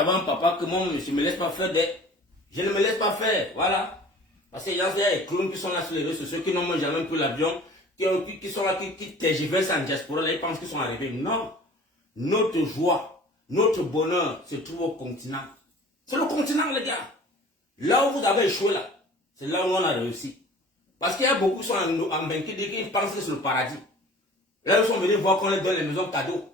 Avant, papa, que moi, je ne me laisse pas faire des... Je ne me laisse pas faire, voilà. Parce qu'il y a des clowns qui sont là sur les réseaux sociaux, qui n'ont jamais pris l'avion, qui sont là, qui tergiversent en diaspora, là, ils pensent qu'ils sont arrivés. Non. Notre joie, notre bonheur se trouve au continent. C'est le continent, les gars. Là où vous avez échoué, là, c'est là où on a réussi. Parce qu'il y a beaucoup qui sont en banquier, ils pensent que c'est le paradis. Là, ils sont venus voir qu'on leur donne les maisons cadeaux.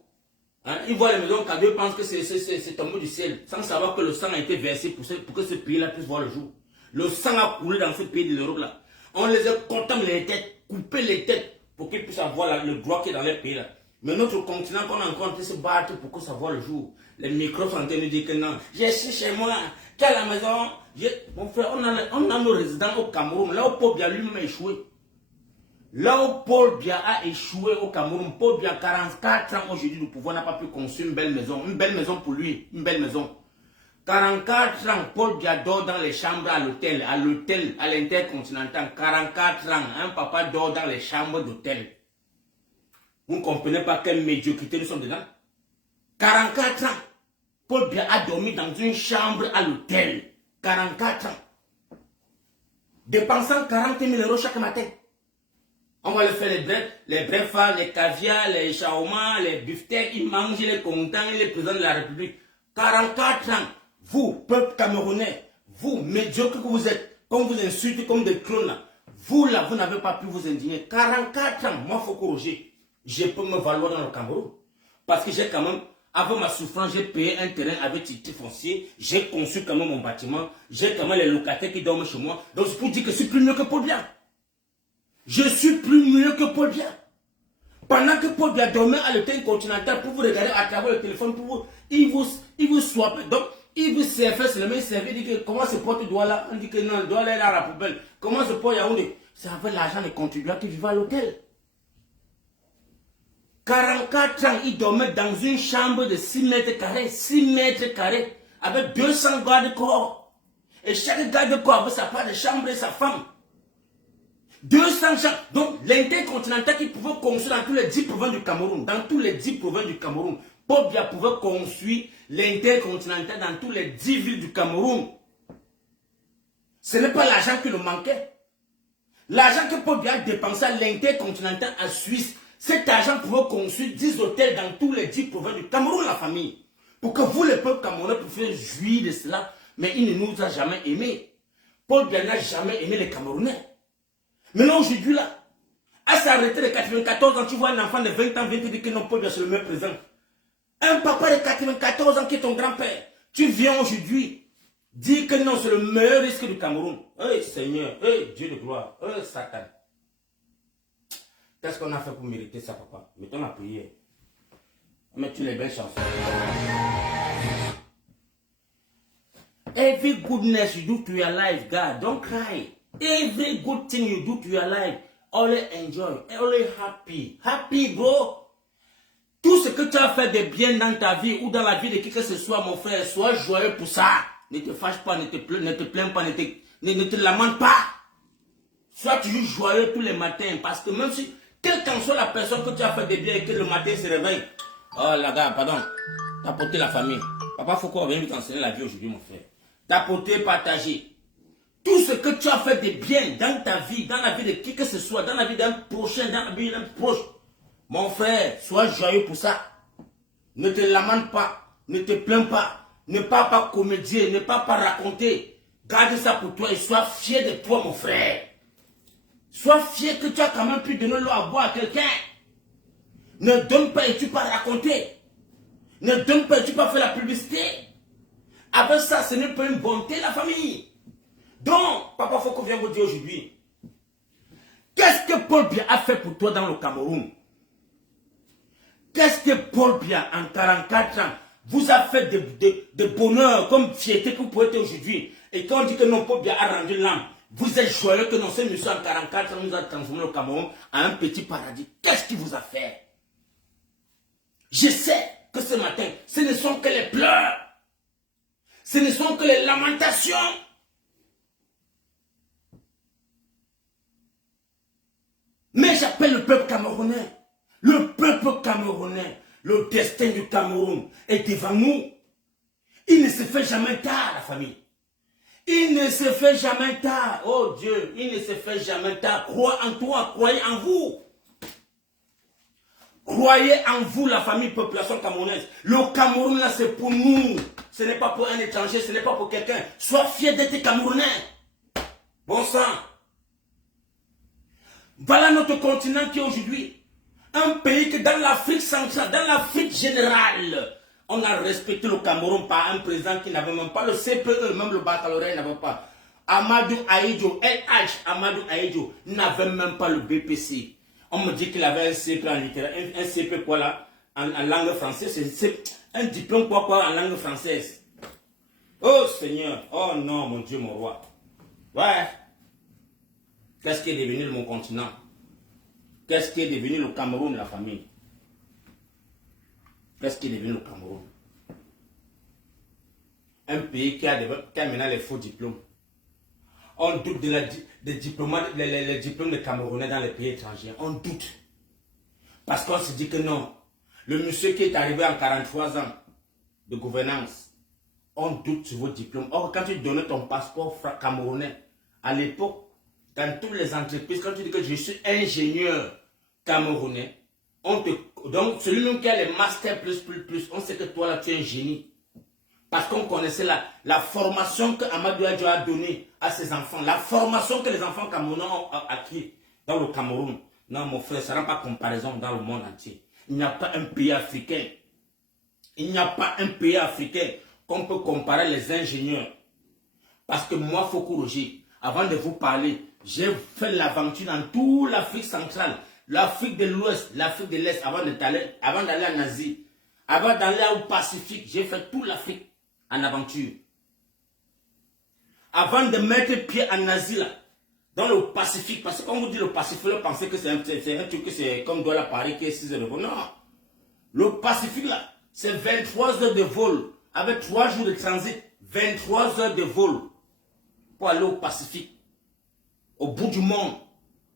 Hein? Ils voient les maisons cadeaux, ils pensent que c'est tombé du ciel, sans savoir que le sang a été versé pour que ce pays-là puisse voir le jour. Le sang a coulé dans ce pays de l'Europe là. On les a contamé les têtes, coupé les têtes pour qu'ils puissent avoir le droit qui est dans les pays là. Mais notre continent qu'on a encore en train de se battre pour que ça voit le jour. Les micros sont en train de dire que non, j'ai chez moi, tu as la maison. Mon frère, on a nos résidents au Cameroun, là où Paul Biya lui-même a échoué. Là où Paul Biya a échoué au Cameroun, Paul Biya, 44 ans aujourd'hui, le pouvoir n'a pas pu construire une belle maison pour lui, une belle maison. 44 ans, Paul Biya dort dans les chambres à l'hôtel, à l'Intercontinental. 44 ans, un papa dort dans les chambres d'hôtel. Vous ne comprenez pas quelle médiocrité nous sommes dedans. 44 ans, Paul Biya a dormi dans une chambre à l'hôtel. 44 ans. Dépensant 40 000 € chaque matin. On va le faire les breakfasts, les caviars, les shawarma, les beefsteaks. Il mange, il est content, il est président de la République. 44 ans. Vous, peuple camerounais, vous, médiocres que vous êtes, comme vous insultez comme des clones là, vous là, vous n'avez pas pu vous indigner. 44 ans, moi, Foko Roger, je peux me valoir dans le Cameroun. Parce que j'ai quand même, avec ma souffrance, j'ai payé un terrain avec titre foncier, j'ai conçu quand même mon bâtiment, j'ai quand même les locataires qui dorment chez moi. Donc c'est pour dire que je suis plus mieux que Paul Biya. Je suis plus mieux que Paul Biya. Pendant que Paul Biya dormait à l'hôtel continental pour vous regarder à travers le téléphone, pour vous, il vous swapait. Donc, il vous servait seulement, il servait, il dit que comment ce porte doigt là, on dit que non, le doigt là est dans la poubelle. Comment ce porte Yaoundé? C'est avec l'argent des contribuables qui vivent à l'hôtel. 44 ans, il dormait dans une chambre de 6 mètres carrés, 6 mètres carrés, avec 200 garde-corps. Et chaque garde-corps avait sa part de chambre et sa femme. 200 chambres. Donc, l'Intercontinental qui pouvait construire dans tous les 10 provinces du Cameroun, dans tous les 10 provinces du Cameroun, Paul Biya pouvait construire l'Intercontinental dans tous les 10 villes du Cameroun. Ce n'est pas l'argent qui nous manquait. L'argent que Paul Biya a dépensé à l'Intercontinental en Suisse, cet argent pouvait construire 10 hôtels dans tous les 10 provinces du Cameroun, la famille. Pour que vous, le peuple camerounais, puissiez jouir de cela. Mais il ne nous a jamais aimés. Paul Biya n'a jamais aimé les Camerounais. Maintenant, aujourd'hui, là, à sa retraite de 94 ans, tu vois un enfant de 20 ans vient te dire que non, Paul Biya, c'est le meilleur président. Un papa de 94 ans qui est ton grand-père, tu viens aujourd'hui dire que non, c'est le meilleur risque du Cameroun. Hey Seigneur, hey Dieu de gloire, hey Satan. Qu'est-ce qu'on a fait pour mériter ça, papa? Mettons la prière. Mets-tu les belles chansons. Every goodness you do to your life, God, don't cry. Every good thing you do to your life, only enjoy, only happy. Happy, bro. Tout ce que tu as fait de bien dans ta vie ou dans la vie de qui que ce soit, mon frère, sois joyeux pour ça. Ne te fâche pas, ne te plains pas, ne te lamente pas. Sois toujours joyeux tous les matins. Parce que même si, quelle qu'en soit la personne que tu as fait de bien et que le matin se réveille, oh la gars, pardon, tapoter la famille. Papa Foko vient de t'enseigner la vie aujourd'hui, mon frère. Tapoter, partager. Tout ce que tu as fait de bien dans ta vie, dans la vie de qui que ce soit, dans la vie d'un prochain, dans la vie d'un proche, mon frère, sois joyeux pour ça. Ne te lamente pas, ne te plains pas, ne parle pas comédien, ne parle pas raconter. Garde ça pour toi et sois fier de toi, mon frère. Sois fier que tu as quand même pu donner l'eau à boire à quelqu'un. Ne donne pas et tu pas raconter. Ne donne pas et tu pas faire la publicité. Avec ça, ce n'est pas une bonté, la famille. Donc, Papa Foko vient vous dire aujourd'hui, qu'est-ce que Paul Biya a fait pour toi dans le Cameroun? Qu'est-ce que Paul Biya, en 44 ans, vous a fait de bonheur, comme fierté que vous pouvez être aujourd'hui? Et quand on dit que non, Paul Biya a rendu l'âme, vous êtes joyeux que non, ce monsieur en 44 ans nous a transformé le Cameroun en un petit paradis. Qu'est-ce qu'il vous a fait? Je sais que ce matin, ce ne sont que les pleurs. Ce ne sont que les lamentations. Mais j'appelle le peuple camerounais. Le peuple camerounais. Le destin du Cameroun est devant nous. Il ne se fait jamais tard, la famille. Il ne se fait jamais tard. Oh Dieu, il ne se fait jamais tard. Croyez en toi, croyez en vous. Croyez en vous, la famille, population camerounaise. Le Cameroun, là, c'est pour nous. Ce n'est pas pour un étranger, ce n'est pas pour quelqu'un. Sois fier d'être Camerounais. Bon sang. Voilà notre continent qui est aujourd'hui un pays que dans l'Afrique centrale, dans l'Afrique générale, on a respecté le Cameroun par un président qui n'avait même pas le CPE, même le baccalauréat n'avait pas. Amadou Ahidjo, LH Amadou Ahidjo, n'avait même pas le BPC. On me dit qu'il avait un CP en littérature, un CP quoi là, en langue française, c'est un diplôme quoi en langue française. Oh Seigneur, oh non mon Dieu, mon roi. Ouais. Qu'est-ce qui est devenu mon continent? Qu'est-ce qui est devenu le Cameroun, la famille? Qu'est-ce qui est devenu le Cameroun? Un pays qui a maintenant les faux diplômes. On doute des diplomates, les diplômes de Camerounais dans les pays étrangers. On doute. Parce qu'on se dit que non. Le monsieur qui est arrivé en 43 ans de gouvernance, on doute sur vos diplômes. Or, quand tu donnais ton passeport camerounais, à l'époque, dans toutes les entreprises, quand tu dis que je suis ingénieur camerounais, donc celui-même qui a les masters plus, on sait que toi là tu es un génie. Parce qu'on connaissait la formation que Amadou Ahidjo a donnée à ses enfants, la formation que les enfants camerounais ont acquis dans le Cameroun. Non mon frère, ça n'a pas comparaison dans le monde entier. Il n'y a pas un pays africain. Il n'y a pas un pays africain qu'on peut comparer les ingénieurs. Parce que moi, Foko Roger, avant de vous parler, j'ai fait l'aventure dans toute l'Afrique centrale, l'Afrique de l'Ouest, l'Afrique de l'Est, avant d'aller en Asie, avant d'aller au Pacifique. J'ai fait toute l'Afrique en aventure. Avant de mettre pied en Asie, là, dans le Pacifique, parce que quand on vous dit le Pacifique, vous pensez que c'est un truc que c'est comme Douala Paris, qui est 6 heures de vol. Non. Le Pacifique, là, c'est 23 heures de vol, avec 3 jours de transit, 23 heures de vol pour aller au Pacifique. Au bout du monde,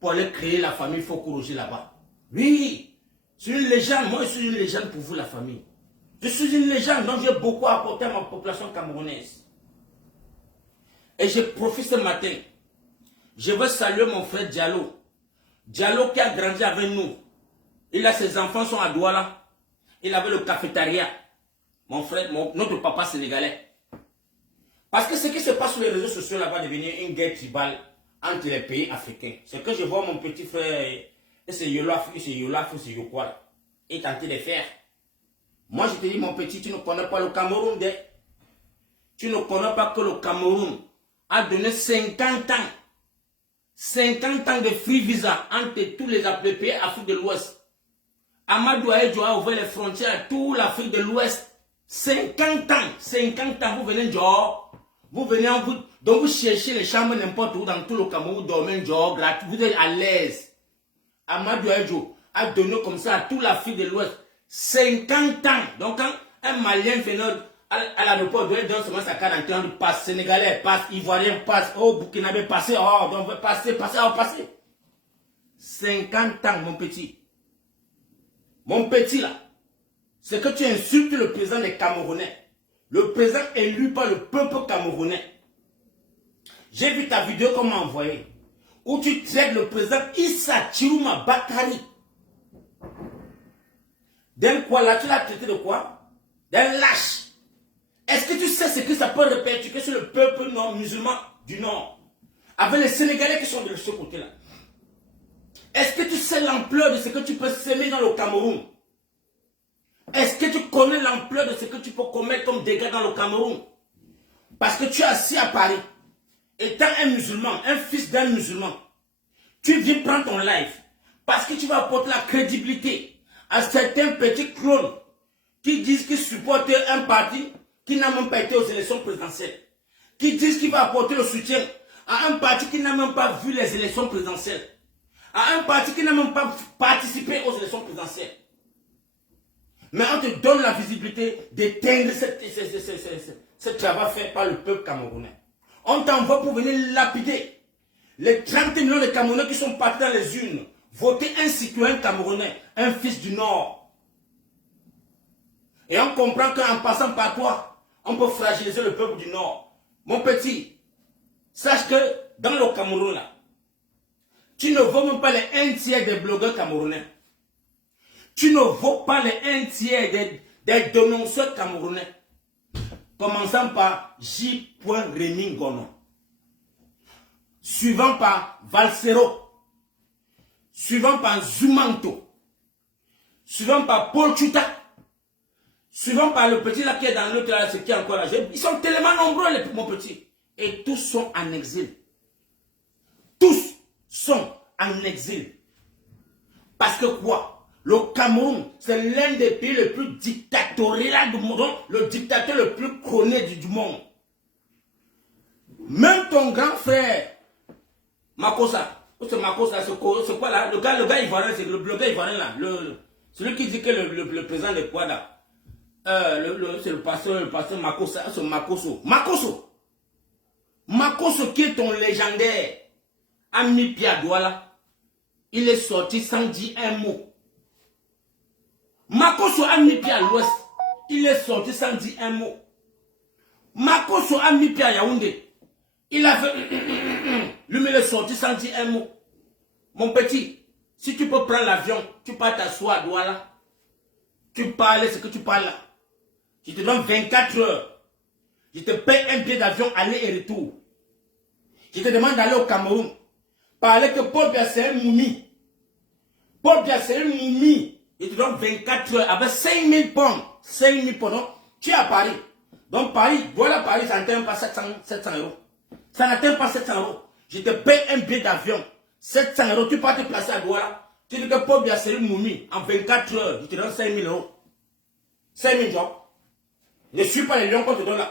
pour aller créer la famille Foko Roger là-bas. Oui, c'est une légende. Moi, je suis une légende pour vous, la famille. Je suis une légende, donc j'ai beaucoup apporté à ma population camerounaise. Et je profite ce matin. Je veux saluer mon frère Diallo. Diallo qui a grandi avec nous. Ses enfants sont à Douala. Il avait le cafétéria. Mon frère, notre papa sénégalais. Parce que ce qui se passe sur les réseaux sociaux là va devenir une guerre tribale entre les pays africains. C'est que je vois mon petit frère, et c'est Yolaf, c'est Yokwa, et tenter de faire. Moi je te dis mon petit, tu ne connais pas le Cameroun. Tu ne connais pas que le Cameroun a donné 50 ans. 50 ans de free visa entre tous les pays Afrique de l'Ouest. Amadou Ahidjo a ouvert les frontières à toute l'Afrique de l'Ouest. 50 ans. 50 ans, vous venez de Johor. Vous venez en vous. Donc vous cherchez les chambres n'importe où dans tout le Cameroun, vous dormez en Johor gratuit. Vous êtes à l'aise. Amadou Ahidjo a donné comme ça à toute l'Afrique de l'Ouest. 50 ans. Donc quand un Malien venait à l'aéroport, doit donner seulement sa carte d'entrée, passe sénégalais, passe ivoirien, passe, oh Burkinabé, passez, oh, donc passer, oh, passer. 50 ans, mon petit. Mon petit là, c'est que tu insultes le président des Camerounais. Le président élu par le peuple camerounais. J'ai vu ta vidéo qu'on m'a envoyée, où tu traites le président Issa Chirouma Bakari. D'un quoi là, tu l'as traité de quoi? D'un lâche. Est-ce que tu sais ce que ça peut répercuter sur le peuple musulman du Nord? Avec les Sénégalais qui sont de ce côté-là. Est-ce que tu sais l'ampleur de ce que tu peux s'aimer dans le Cameroun? Est-ce que tu connais l'ampleur de ce que tu peux commettre comme dégâts dans le Cameroun? Parce que tu es assis à Paris, étant un musulman, un fils d'un musulman. Tu viens prendre ton live parce que tu vas apporter la crédibilité à certains petits clones qui disent qu'ils supportent un parti qui n'a même pas été aux élections présidentielles, qui disent qu'il va apporter le soutien à un parti qui n'a même pas vu les élections présidentielles, à un parti qui n'a même pas participé aux élections présidentielles. Mais on te donne la visibilité d'éteindre ce travail fait par le peuple camerounais. On t'envoie pour venir lapider les 30 millions de Camerounais qui sont partis dans les urnes, voter un citoyen camerounais, un fils du Nord. Et on comprend qu'en passant par toi, on peut fragiliser le peuple du Nord. Mon petit, sache que dans le Cameroun, là, tu ne vaux même pas les 1/3 des blogueurs camerounais. Tu ne vaux pas les 1/3 des dénonceurs camerounais. Commençant par J. Rémy Ngono. Suivant par Valsero. Suivant par Zumanto. Suivant par Paul Chuta. Suivant par le petit là qui est dans l'autre là, ce qui est encore là. Ils sont tellement nombreux, mon petit. Et tous sont en exil. Tous sont en exil. Parce que quoi? Le Cameroun, c'est l'un des pays les plus dictatoriaux du monde, le dictateur le plus couronné du monde. Même ton grand frère, Makossa, c'est Makossa, c'est quoi là? Le gars ivoirien, c'est le blogueur ivoirien là, celui qui dit que le président de Kwada, c'est le pasteur Makossa, c'est Makosso. Makosso qui est ton légendaire, Ami Pierre Douala, il est sorti sans dire un mot. Makosso a mis pied à l'ouest. Il est sorti sans dire un mot. Makosso a mis pied à Yaoundé. Il a fait... Lui, il est sorti sans dire un mot. Mon petit, si tu peux prendre l'avion, tu peux t'asseoir à Douala. Tu parles ce que tu parles là. Je te donne 24 heures. Je te paye un billet d'avion aller et retour. Je te demande d'aller au Cameroun. Parler que Paul Biya c'est un moumi. Paul Biya c'est un moumi. Il te donne 24 heures avec 5000 pounds. 5000 pounds, non? Tu es à Paris. Donc Paris, voilà Paris, ça n'atteint pas 700 euros. Ça n'atteint pas 700 euros. Je te paye un billet d'avion. 700 euros, tu peux te placer à Douala. Tu dis que Paul Biya c'est une moumie. En 24 heures, je te donne 5000 euros. 5000 euros. Ne suis pas les lions qu'on te donne là.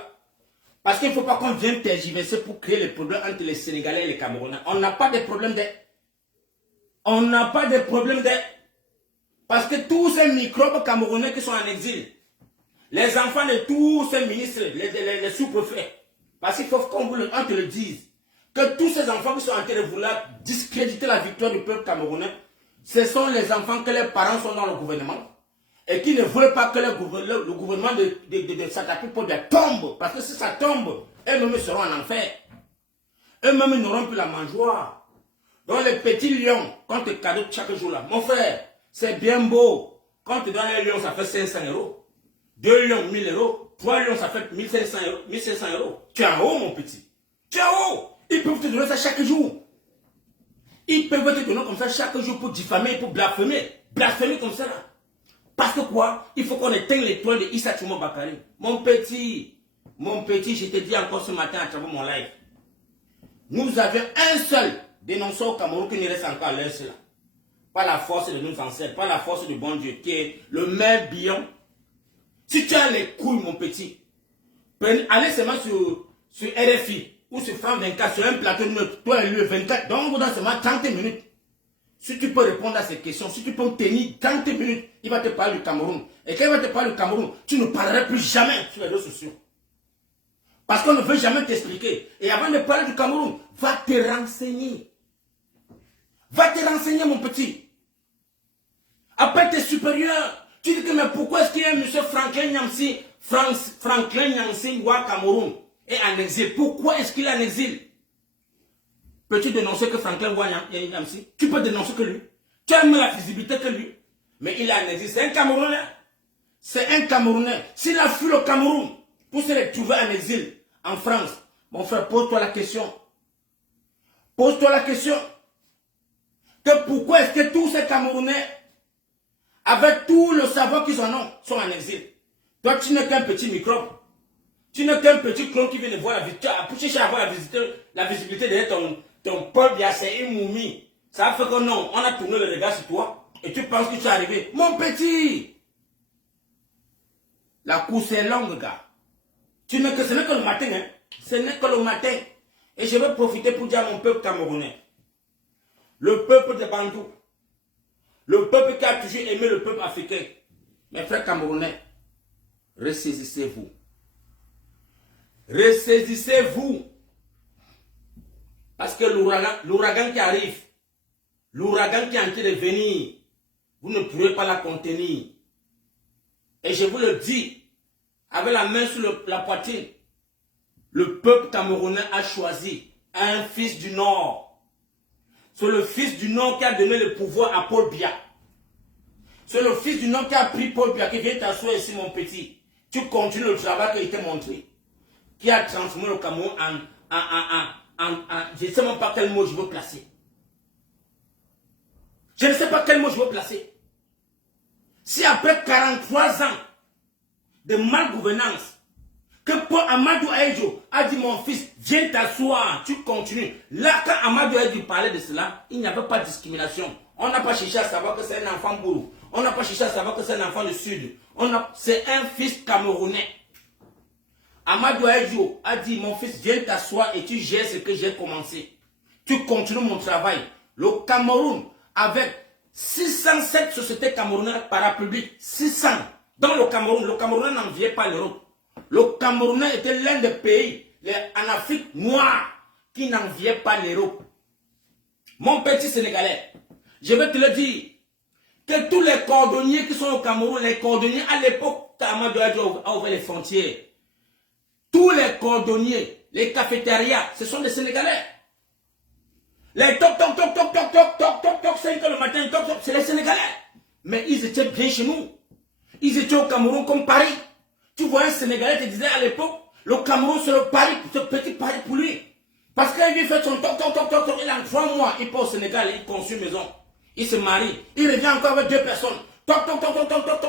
Parce qu'il ne faut pas qu'on vienne tergiverser pour créer les problèmes entre les Sénégalais et les Camerounais. On n'a pas de problème de... On n'a pas de problème de... Parce que tous ces microbes camerounais qui sont en exil, les enfants de tous ces ministres, les sous-préfets, parce qu'il faut qu'on te le dise, que tous ces enfants qui sont en train de vouloir discréditer la victoire du peuple camerounais, ce sont les enfants que les parents sont dans le gouvernement et qui ne veulent pas que le gouvernement de s'attaquer pour des tombes. Parce que si ça tombe, eux-mêmes seront en enfer. Eux-mêmes n'auront plus la mangeoire. Donc les petits lions, qu'on te cadeau chaque jour là, mon frère, c'est bien beau. Quand tu donnes un lion, ça fait 500 euros. 2 lions, 1000 euros. 3 lions, ça fait 1500 euros. 1500 euros. Tu es en haut, mon petit. Tu es en haut. Ils peuvent te donner ça chaque jour. Ils peuvent te donner comme ça chaque jour pour diffamer, pour blasphémer. Blasphémer comme ça là. Parce que quoi? Il faut qu'on éteigne l'étoile de Issa Tchoumo Bakary. Mon petit, je te dis encore ce matin à travers mon live. Nous avions un seul dénonceur au Cameroun qui ne reste encore à l'heure là. Pas la force de nos ancêtres, pas la force du bon Dieu, qui est le maire Bion. Si tu as les couilles, mon petit, allez seulement sur RFI ou sur France 24, sur un plateau de toi et lui 24, donc on vous donne seulement 30 minutes. Si tu peux répondre à ces questions, si tu peux tenir 30 minutes, il va te parler du Cameroun. Et quand il va te parler du Cameroun, tu ne parleras plus jamais sur les réseaux sociaux. Parce qu'on ne veut jamais t'expliquer. Et avant de parler du Cameroun, va te renseigner. Va te renseigner, mon petit. Après tes supérieurs, tu dis que mais pourquoi est-ce qu'il y a M. Franklin Nyamsi Wa Cameroun est en exil? Pourquoi est-ce qu'il est en exil? Peux-tu dénoncer que Franklin Wa Nyamsi? Tu peux dénoncer que lui. Tu as même la visibilité que lui. Mais il est en exil. C'est un Camerounais. C'est un Camerounais. S'il a fui le Cameroun pour se retrouver en exil en France, mon frère, pose-toi la question. Pose-toi la question. Que pourquoi est-ce que tous ces Camerounais, avec tout le savoir qu'ils en ont, sont en exil? Toi, tu n'es qu'un petit microbe. Tu n'es qu'un petit clone qui vient de voir la victoire. Pour chercher à avoir la visibilité de ton peuple, c'est une moumie. Ça fait que non, on a tourné le regard sur toi et tu penses que tu es arrivé. Mon petit, la course est longue, gars. Ce n'est que le matin, hein. Ce n'est que le matin. Et je vais profiter pour dire à mon peuple camerounais. Le peuple de Bandou, le peuple qui a toujours aimé le peuple africain, mes frères camerounais, ressaisissez-vous. Ressaisissez-vous. Parce que l'ouragan qui arrive, l'ouragan qui est en train de venir, vous ne pourrez pas la contenir. Et je vous le dis, avec la main sur la poitrine. Le peuple camerounais a choisi un fils du Nord. C'est le fils du Nord qui a donné le pouvoir à Paul Biya. C'est le fils du Nord qui a pris Paul Biya, qui vient t'asseoir ici, mon petit. Tu continues le travail qu'il t'a montré. Qui a transformé le Cameroun je ne sais même pas quel mot je veux placer. Je ne sais pas quel mot je veux placer. Si après 43 ans de malgouvernance, que Paul Amadou Ahidjo a dit mon fils, viens t'asseoir, tu continues. Là, quand Amadou Ahidjo parlait de cela, il n'y avait pas de discrimination. On n'a pas cherché à savoir que c'est un enfant bourreau. On n'a pas cherché à savoir que c'est un enfant du Sud. C'est un fils camerounais. Amadou Ahidjo a dit, mon fils, viens t'asseoir et tu gères ce que j'ai commencé. Tu continues mon travail. Le Cameroun, avec 607 sociétés camerounaises paraplubiques, 600. Dans le Camerounais n'enviait pas l'Europe. Le Camerounais était l'un des pays en Afrique noire qui n'enviait pas l'Europe. Mon petit Sénégalais, je vais te le dire, que tous les cordonniers qui sont au Cameroun, les cordonniers à l'époque, Amadou Ahidjo a ouvert les frontières. Tous les cordonniers, les cafétérias, ce sont des Sénégalais. Les toc, 5 heures le matin, c'est les Sénégalais. Mais ils étaient bien chez nous. Ils étaient au Cameroun comme Paris. Tu vois, un Sénégalais te disait à l'époque, le Cameroun c'est le Paris, ce petit Paris pour lui. Parce qu'il lui fait son toc, il a 3 mois, il part au Sénégal, il construit une maison. Il se marie, il revient encore avec 2 personnes. Toc,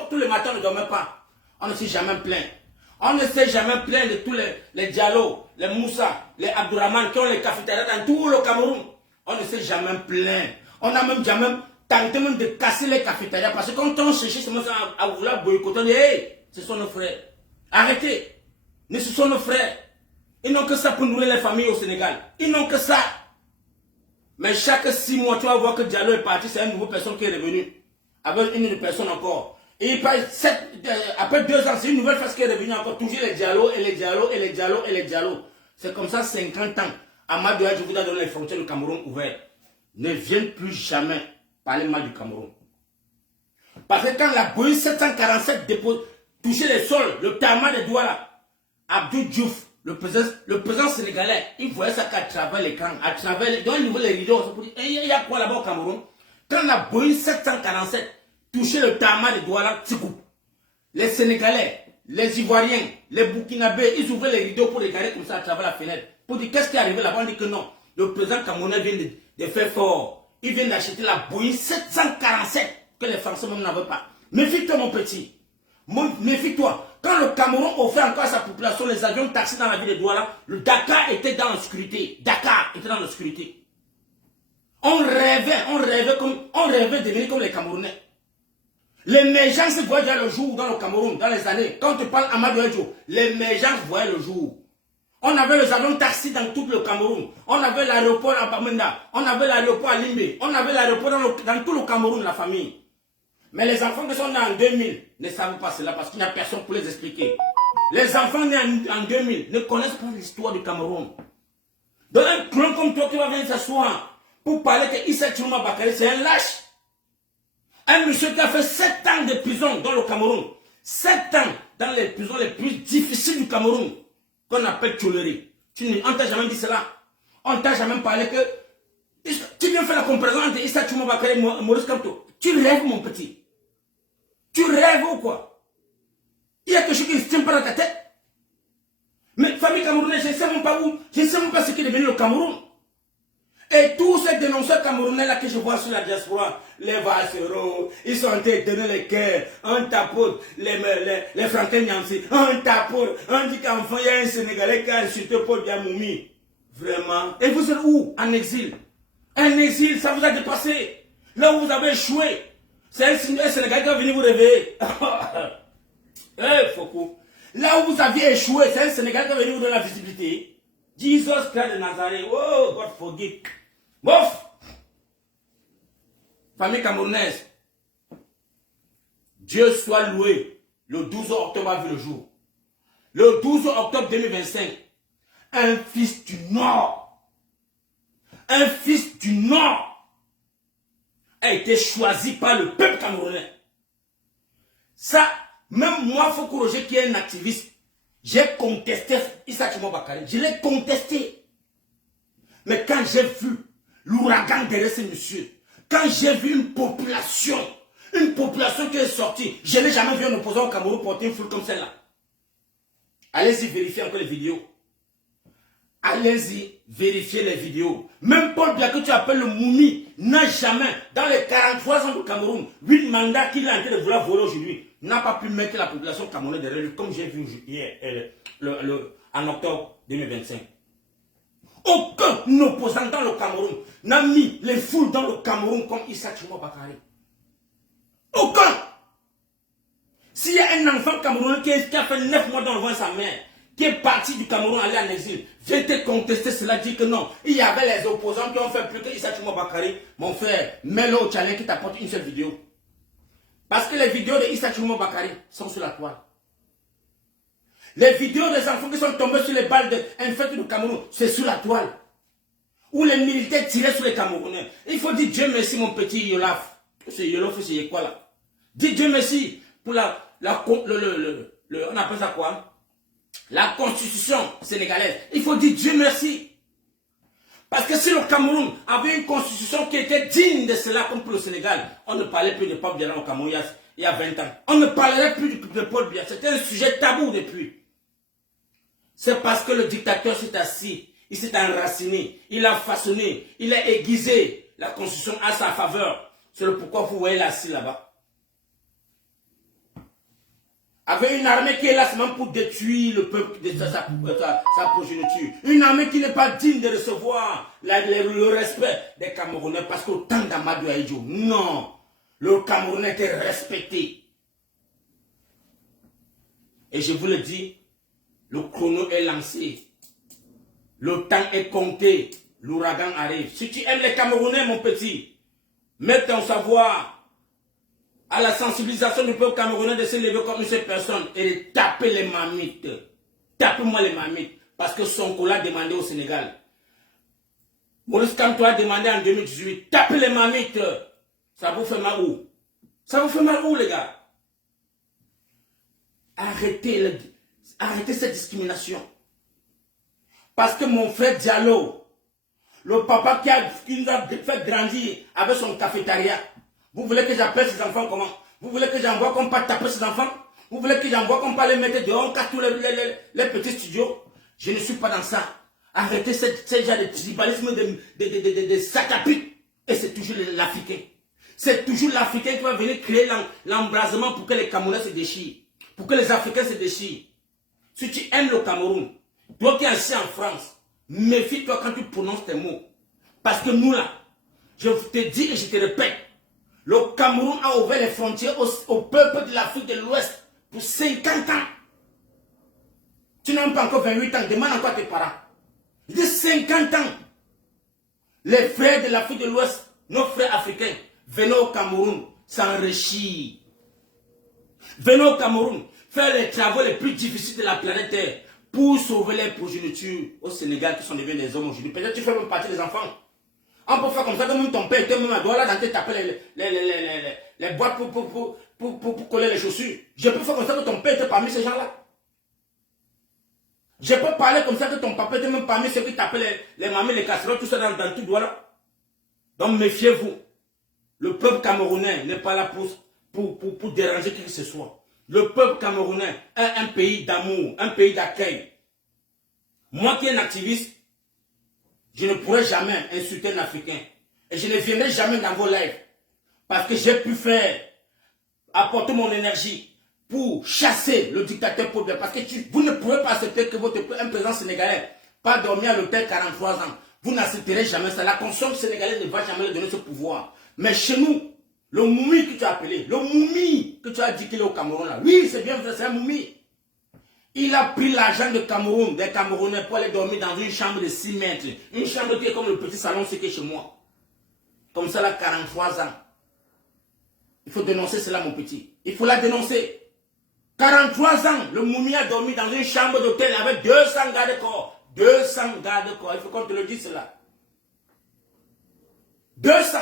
tous les matins, on ne dormait pas. On ne s'est jamais plaint. On ne s'est jamais plaint de tous les Diallo, les Moussa, les Abdourahman qui ont les cafétérias dans tout le Cameroun. On ne s'est jamais plaint. On a même jamais tenté même de casser les cafétérias parce que quand on cherchait à vouloir boycotter, on dit hey, ce sont nos frères. Arrêtez. Mais ce sont nos frères. Ils n'ont que ça pour nourrir les familles au Sénégal. Ils n'ont que ça. Mais chaque 6 mois, tu vas voir que Diallo est parti, c'est une nouvelle personne qui est revenue. Avec une nouvelle personne encore. Et il passe après 2 ans, c'est une nouvelle face qui est revenue encore. Toujours les Diallo et les Diallo et les Diallo et les Diallo. C'est comme ça 50 ans. Amadou Ahidjo vous a donné les frontières du Cameroun ouvertes. Ne viennent plus jamais parler mal du Cameroun. Parce que quand la Boeing 747 touchait les sols, le tarmac de Douala, Abdou Diouf, le président sénégalais, il voyait ça qu'à travers l'écran, à travers dans les rideaux, pour dire, il y a quoi là-bas au Cameroun? Quand la Boeing 747 touchait le tarmac de Douala, les Sénégalais, les Ivoiriens, les Burkinabés, ils ouvraient les rideaux pour regarder comme ça à travers la fenêtre. Pour dire qu'est-ce qui est arrivé là-bas, on dit que non. Le président camerounais vient de faire fort. Il vient d'acheter la Boeing 747 que les Français même n'avaient pas. Méfie-toi mon petit. Méfie-toi. Quand le Cameroun offrait encore à sa population les avions taxis dans la ville de Douala, le Dakar était dans l'obscurité. Dakar était dans l'obscurité. On rêvait de devenir comme les Camerounais. L'émergence voyait le jour dans le Cameroun, dans les années. Quand tu parles Amadou Ahidjo, l'émergence voyait le jour. On avait les avions taxis dans tout le Cameroun. On avait l'aéroport à Bamenda. On avait l'aéroport à Limbe. On avait l'aéroport dans tout le Cameroun, la famille. Mais les enfants qui sont nés en 2000 ne savent pas cela parce qu'il n'y a personne pour les expliquer. Les enfants nés en 2000 ne connaissent pas l'histoire du Cameroun. Donc un clone comme toi qui va venir s'asseoir pour parler que Issa Chiroma Bakary, c'est un lâche. Un monsieur qui a fait 7 ans de prison dans le Cameroun. 7 ans dans les prisons les plus difficiles du Cameroun. Qu'on appelle Tcholeri. On t'a jamais dit cela. On t'a jamais parlé que... Tu viens faire la comparaison entre Issa Chiroma Bakary et Maurice Kamto. Tu rêves mon petit. Tu rêves ou quoi? Il y a quelque chose qui ne tient pas dans ta tête. Mais famille camerounaise, je ne sais même pas où. Je ne sais même pas ce qui est devenu le Cameroun. Et tous ces dénonceurs camerounais là que je vois sur la diaspora, les Vacheros, ils sont en train de donner les cœurs, on tapote les Franklin Nancy, on tapote, on dit qu'enfant il y a un Sénégalais qui a insulté Paul Diamoumi. Vraiment. Et vous êtes où? En exil. Un exil, ça vous a dépassé. Là où vous avez échoué, c'est un Sénégalais qui va venir vous réveiller. Foucault. Là où vous aviez échoué, c'est un Sénégalais qui va venir vous donner la visibilité. Jesus Christ de Nazareth. Oh, God forgive. Bof! Famille camerounaise, Dieu soit loué. Le 12 octobre a vu le jour. Le 12 octobre 2025, un fils du Nord, a été choisi par le peuple camerounais. Ça, même moi, Foucault Roger, qui est un activiste, J'ai contesté Issa Tchoumo Bakary. Je l'ai contesté. Mais quand j'ai vu l'ouragan derrière ce monsieur, quand j'ai vu une population qui est sortie, je n'ai jamais vu un opposant au Cameroun porter une foule comme celle-là. Allez-y vérifier encore les vidéos. Allez-y vérifier les vidéos. Même Paul Biya que tu appelles le Moumi n'a jamais, dans les 43 ans du Cameroun, 8 mandats qu'il a en train de vouloir voler aujourd'hui, n'a pas pu mettre la population camerounaise derrière lui, comme j'ai vu hier, en octobre 2025. Aucun opposant dans le Cameroun n'a mis les foules dans le Cameroun comme Issa Tchoumo Bakary. Aucun. S'il y a un enfant camerounais qui a fait 9 mois dans le ventre de sa mère, qui est parti du Cameroun aller en exil, viens te contester cela, dit que non. Il y avait les opposants qui ont fait plus que Issa Tchoumo Bakary. Mon frère, mets-le au challenge qui t'apporte une seule vidéo. Parce que les vidéos de Issa Tchoumo Bakary sont sur la toile. Les vidéos des enfants qui sont tombés sur les balles infectes du Cameroun, c'est sur la toile. Où les militaires tiraient sur les Camerounais. Il faut dire Dieu merci mon petit Yolaf. C'est Yolof ou c'est quoi là? Dis Dieu merci pour on appelle ça quoi? La constitution sénégalaise. Il faut dire Dieu merci. Parce que si le Cameroun avait une constitution qui était digne de cela comme pour le Sénégal, on ne parlait plus de Paul Biya au Cameroun il y a 20 ans. On ne parlerait plus de Paul Biya. C'était un sujet tabou depuis. C'est parce que le dictateur s'est assis, il s'est enraciné, il a façonné, il a aiguisé la constitution à sa faveur. C'est le pourquoi vous voyez assis là-bas. Avec une armée qui est là seulement pour détruire le peuple de sa progéniture. Une armée qui n'est pas digne de recevoir le respect des Camerounais parce qu'au temps d'Amadou Ahidjo, non, le Camerounais était respecté. Et je vous le dis, le chrono est lancé. Le temps est compté. L'ouragan arrive. Si tu aimes les Camerounais, mon petit, mets ton savoir à la sensibilisation du peuple camerounais de se lever comme une seule personne et de taper les mamites. Tapez-moi les mamites. Parce que Sonko l'a demandé au Sénégal. Maurice Kamto a demandé en 2018. Tapez les mamites. Ça vous fait mal où? Ça vous fait mal où, les gars? Arrêtez cette discrimination. Parce que mon frère Diallo, le papa qui nous a fait grandir avec son cafétéria, vous voulez que j'appelle ses enfants comment? Vous voulez que j'envoie comme pas taper ses enfants? Vous voulez que j'envoie comme pas les mettre dehors, on casse tous les petits studios? Je ne suis pas dans ça. Arrêtez ce genre de tribalisme de sac à pute. Et c'est toujours l'Africain. C'est toujours l'Africain qui va venir créer l'embrasement pour que les Camerounais se déchirent. Pour que les Africains se déchirent. Si tu aimes le Cameroun, toi qui es assis en France, méfie-toi quand tu prononces tes mots. Parce que nous là, je te dis et je te répète, le Cameroun a ouvert les frontières au peuple de l'Afrique de l'Ouest pour 50 ans. Tu n'as même pas encore 28 ans, demande encore à tes parents. Il dit 50 ans. Les frères de l'Afrique de l'Ouest, nos frères africains, venez au Cameroun s'enrichir. Venez au Cameroun faire les travaux les plus difficiles de la planète Terre pour sauver les progénitures au Sénégal qui sont devenus des hommes aujourd'hui. Peut-être que tu fais même partie des enfants. On peut faire comme ça que même ton père était même à là dans tes taper les boîtes pour coller les chaussures. Je peux faire comme ça que ton père était parmi ces gens-là. Je peux parler comme ça que ton papa était même parmi ceux qui tapaient les mamies, les casseroles, tout ça dans tout doigt là. Donc méfiez-vous. Le peuple camerounais n'est pas là pour déranger qui que ce soit. Le peuple camerounais est un pays d'amour, un pays d'accueil. Moi qui suis un activiste, je ne pourrai jamais insulter un Africain. Et je ne viendrai jamais dans vos lives. Parce que j'ai pu apporter mon énergie pour chasser le dictateur Paul Biya. Parce que vous ne pouvez pas accepter que un président sénégalais pas dormir à l'hôtel 43 ans. Vous n'accepterez jamais ça. La conscience sénégalaise ne va jamais lui donner ce pouvoir. Mais chez nous, le Moumi que tu as appelé, le Moumi que tu as dit qu'il est au Cameroun là. Oui, c'est bien vrai, c'est un Moumi. Il a pris l'argent de Cameroun, des Camerounais pour aller dormir dans une chambre de 6 mètres. Une chambre qui est comme le petit salon, ce qui est chez moi. Comme ça là, 43 ans. Il faut dénoncer cela, mon petit. Il faut la dénoncer. 43 ans, le Moumi a dormi dans une chambre d'hôtel avec 200 gardes-corps. 200 gardes-corps, il faut qu'on te le dise cela. 200.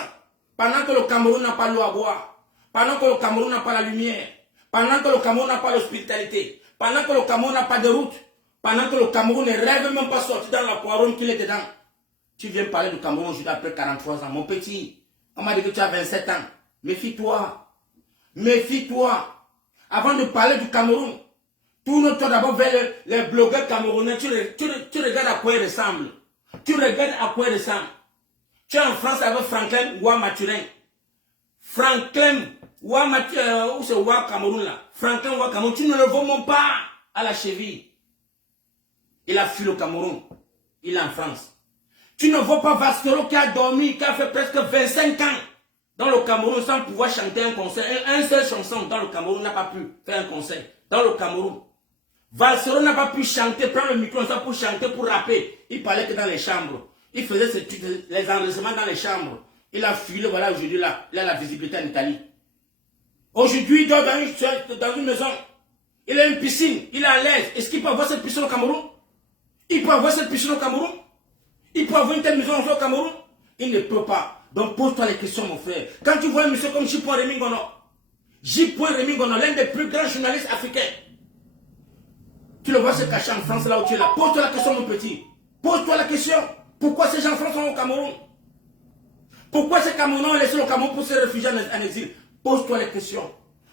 Pendant que le Cameroun n'a pas l'eau à boire. Pendant que le Cameroun n'a pas la lumière. Pendant que le Cameroun n'a pas l'hospitalité. pendant que le Cameroun n'a pas de route, pendant que le Cameroun ne rêve même pas sortir dans la poironne qu'il est dedans. Tu viens parler du Cameroun aujourd'hui après 43 ans. Mon petit, on m'a dit que tu as 27 ans. Méfie-toi. Méfie-toi. Avant de parler du Cameroun, tourne-toi d'abord vers les blogueurs camerounais. Tu regardes à quoi ils ressemblent. Tu regardes à quoi ils ressemblent. Tu es en France avec Franklin Ouattara. Franklin Ouattara, où c'est Ouattara Cameroun là. Franklin Ouattara Cameroun, tu ne le vois même pas à la cheville. Il a fui le Cameroun. Il est en France. Tu ne vois pas Vasquero qui a dormi, qui a fait presque 25 ans dans le Cameroun sans pouvoir chanter un concert. Un seul chanson dans le Cameroun n'a pas pu faire un concert. Dans le Cameroun. Vasquero n'a pas pu chanter, prendre le micro pour chanter, pour rapper. Il parlait que dans les chambres. Il faisait les enregistrements dans les chambres. Il a fui, voilà, aujourd'hui, là, il a la visibilité en Italie. Aujourd'hui, il dort dans une maison. Il a une piscine, il est à l'aise. Est-ce qu'il peut avoir cette piscine au Cameroun? Il peut avoir cette piscine au Cameroun? Il peut avoir une telle maison au Cameroun? Il ne peut pas. Donc pose-toi les questions, mon frère. Quand tu vois un monsieur comme J.P. Rémy Ngono, l'un des plus grands journalistes africains, tu le vois se cacher en France, là où tu es là. Pose-toi la question, mon petit. Pose-toi la question. Pourquoi ces gens-là sont au Cameroun? Pourquoi ces Camerounais ont laissé le Cameroun pour se réfugier en exil? Pose-toi les questions.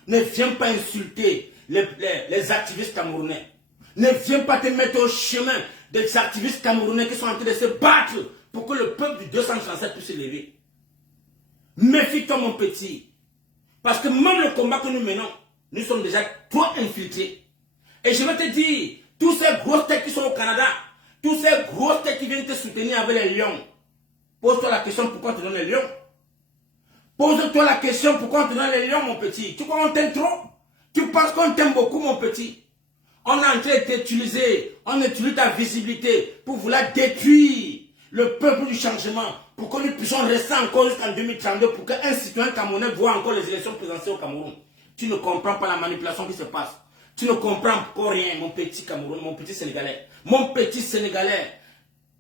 Ne viens pas insulter les activistes camerounais. Ne viens pas te mettre au chemin des activistes camerounais qui sont en train de se battre pour que le peuple du 237 puisse se lever. Méfie-toi, mon petit. Parce que même le combat que nous menons, nous sommes déjà trop infiltrés. Et je vais te dire, tous ces grosses têtes qui sont au Canada, tous ces grosses têtes qui viennent te soutenir avec les lions, pose-toi la question pourquoi on te donne les lions. Pose-toi la question pourquoi on te donne les lions, mon petit. Tu crois qu'on t'aime trop? Tu penses qu'on t'aime beaucoup, mon petit? On est en train de t'utiliser, on utilise ta visibilité pour vouloir détruire le peuple du changement, pour que nous puissions rester encore jusqu'en 2032, pour qu'un citoyen camerounais voit encore les élections présidentielles au Cameroun. Tu ne comprends pas la manipulation qui se passe. Tu ne comprends encore rien, mon petit Cameroun, mon petit Sénégalais. Mon petit Sénégalais,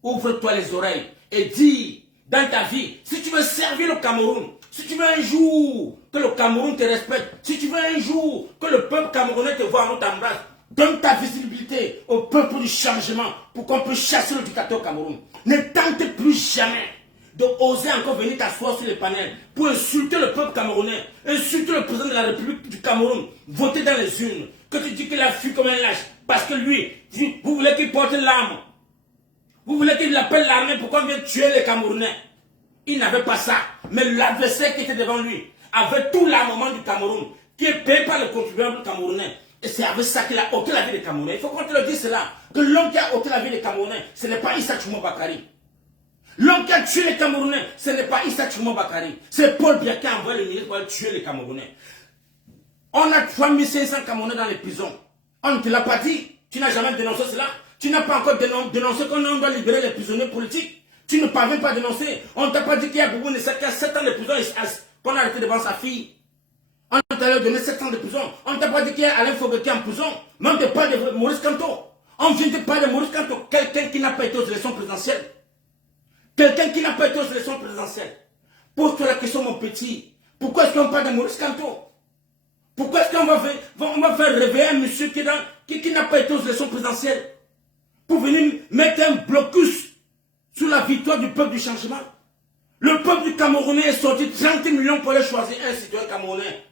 ouvre-toi les oreilles et dis dans ta vie, si tu veux servir le Cameroun, si tu veux un jour que le Cameroun te respecte, si tu veux un jour que le peuple camerounais te voit en t'embrasse, donne ta visibilité au peuple du changement pour qu'on puisse chasser le dictateur au Cameroun. Ne tente plus jamais d'oser encore venir t'asseoir sur les panels pour insulter le peuple camerounais, insulter le président de la République du Cameroun, voter dans les urnes, que tu dis qu'il a fui comme un lâche, parce que lui, vous voulez qu'il porte l'arme, vous voulez qu'il appelle l'armée pour qu'on vienne tuer les Camerounais. Il n'avait pas ça, mais l'adversaire qui était devant lui avait tout l'armement du Cameroun, qui est payé par le contribuable camerounais. Et c'est avec ça qu'il a ôté la vie des Camerounais. Il faut qu'on te le dise cela, que l'homme qui a ôté la vie des Camerounais, ce n'est pas Issa Tchoumo Bakary. L'homme qui a tué les Camerounais, ce n'est pas Issa Tchoumo Bakary. C'est Paul Biya qui a envoyé le ministre pour tuer les Camerounais. On a 3500 Camerounais dans les prisons. On ne te l'a pas dit. Tu n'as jamais dénoncé cela. Tu n'as pas encore dénoncé qu'on doit libérer les prisonniers politiques. Tu ne parviens pas à dénoncer. On ne t'a pas dit qu'il y a Boubou Nessa qui a 7 ans de prison qu'on a arrêté devant sa fille. On t'a donné 7 ans de prison. On ne t'a pas dit qu'il y a Alain Foguet qui est en prison. Mais on te parle de Maurice Kamto. On vient de parler de Maurice Kamto. Quelqu'un qui n'a pas été aux élections présidentielles. Quelqu'un qui n'a pas été aux élections présidentielles. Pose-toi la question, mon petit. Pourquoi est-ce qu'on parle de Maurice Kamto? Pourquoi est-ce qu'on va faire réveiller un monsieur qui n'a pas été aux élections présidentielles pour venir mettre un blocus sur la victoire du peuple du changement? Le peuple du Camerounais est sorti 30 millions pour aller choisir un citoyen camerounais.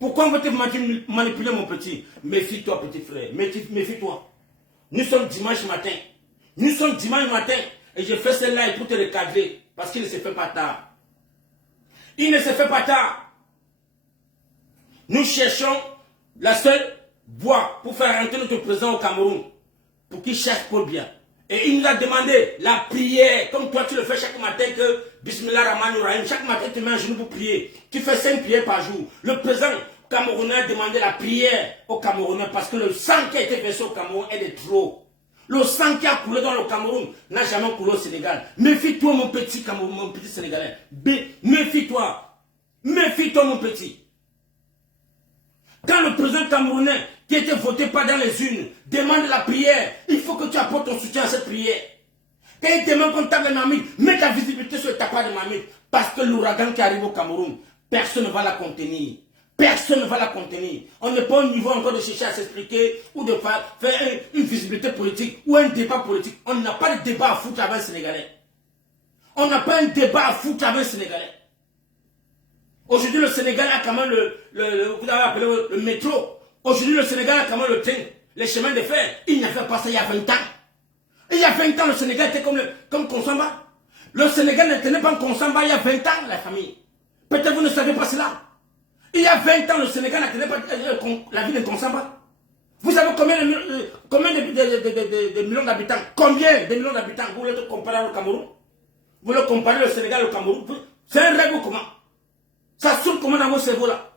Pourquoi on va te manipuler, mon petit? Méfie-toi, petit frère. Méfie-toi. Nous sommes dimanche matin. Nous sommes dimanche matin. Et je fais celle-là pour te recadrer. Parce qu'il ne se fait pas tard. Il ne se fait pas tard. Nous cherchons la seule voie pour faire rentrer notre président au Cameroun. Pour qu'il cherche Paul Biya. Et il nous a demandé la prière. Comme toi tu le fais chaque matin que Bismillah Rahman Rahim. Chaque matin tu mets un genou pour prier. Tu fais 5 prières par jour. Le président camerounais a demandé la prière aux Camerounais. Parce que le sang qui a été versé au Cameroun est de trop. Le sang qui a coulé dans le Cameroun n'a jamais coulé au Sénégal. Méfie-toi, mon petit Cameroun, mon petit Sénégalais. Méfie-toi. Méfie-toi, mon petit. Quand le président camerounais qui a été voté pas dans les urnes demande la prière, il faut que tu apportes ton soutien à cette prière. Quand il demande qu'on tape les marmites, mets ta visibilité sur le tapage de marmite. Parce que l'ouragan qui arrive au Cameroun, personne ne va la contenir. personne ne va la contenir. On n'est pas au niveau encore de chercher à s'expliquer ou de faire une visibilité politique ou un débat politique. On n'a pas de débat à foutre avec un Sénégalais. On n'a pas un débat à foutre avec un Sénégalais. Aujourd'hui, le Sénégal a quand même vous avez appelé le métro. Aujourd'hui, le Sénégal a quand même le train, les chemins de fer. Il n'avait pas ça il y a 20 ans. Il y a 20 ans, le Sénégal était comme Konsamba. Le Sénégal ne tenait pas Konsamba il y a 20 ans, la famille. Peut-être vous ne savez pas cela. Il y a 20 ans, le Sénégal ne tenait pas la ville de Konsamba. Vous savez combien de millions d'habitants? Combien de millions d'habitants? Vous voulez comparer au Cameroun? Vous voulez comparer le Sénégal au Cameroun? C'est un rêve ou comment? Ça saute comment dans vos cerveaux là?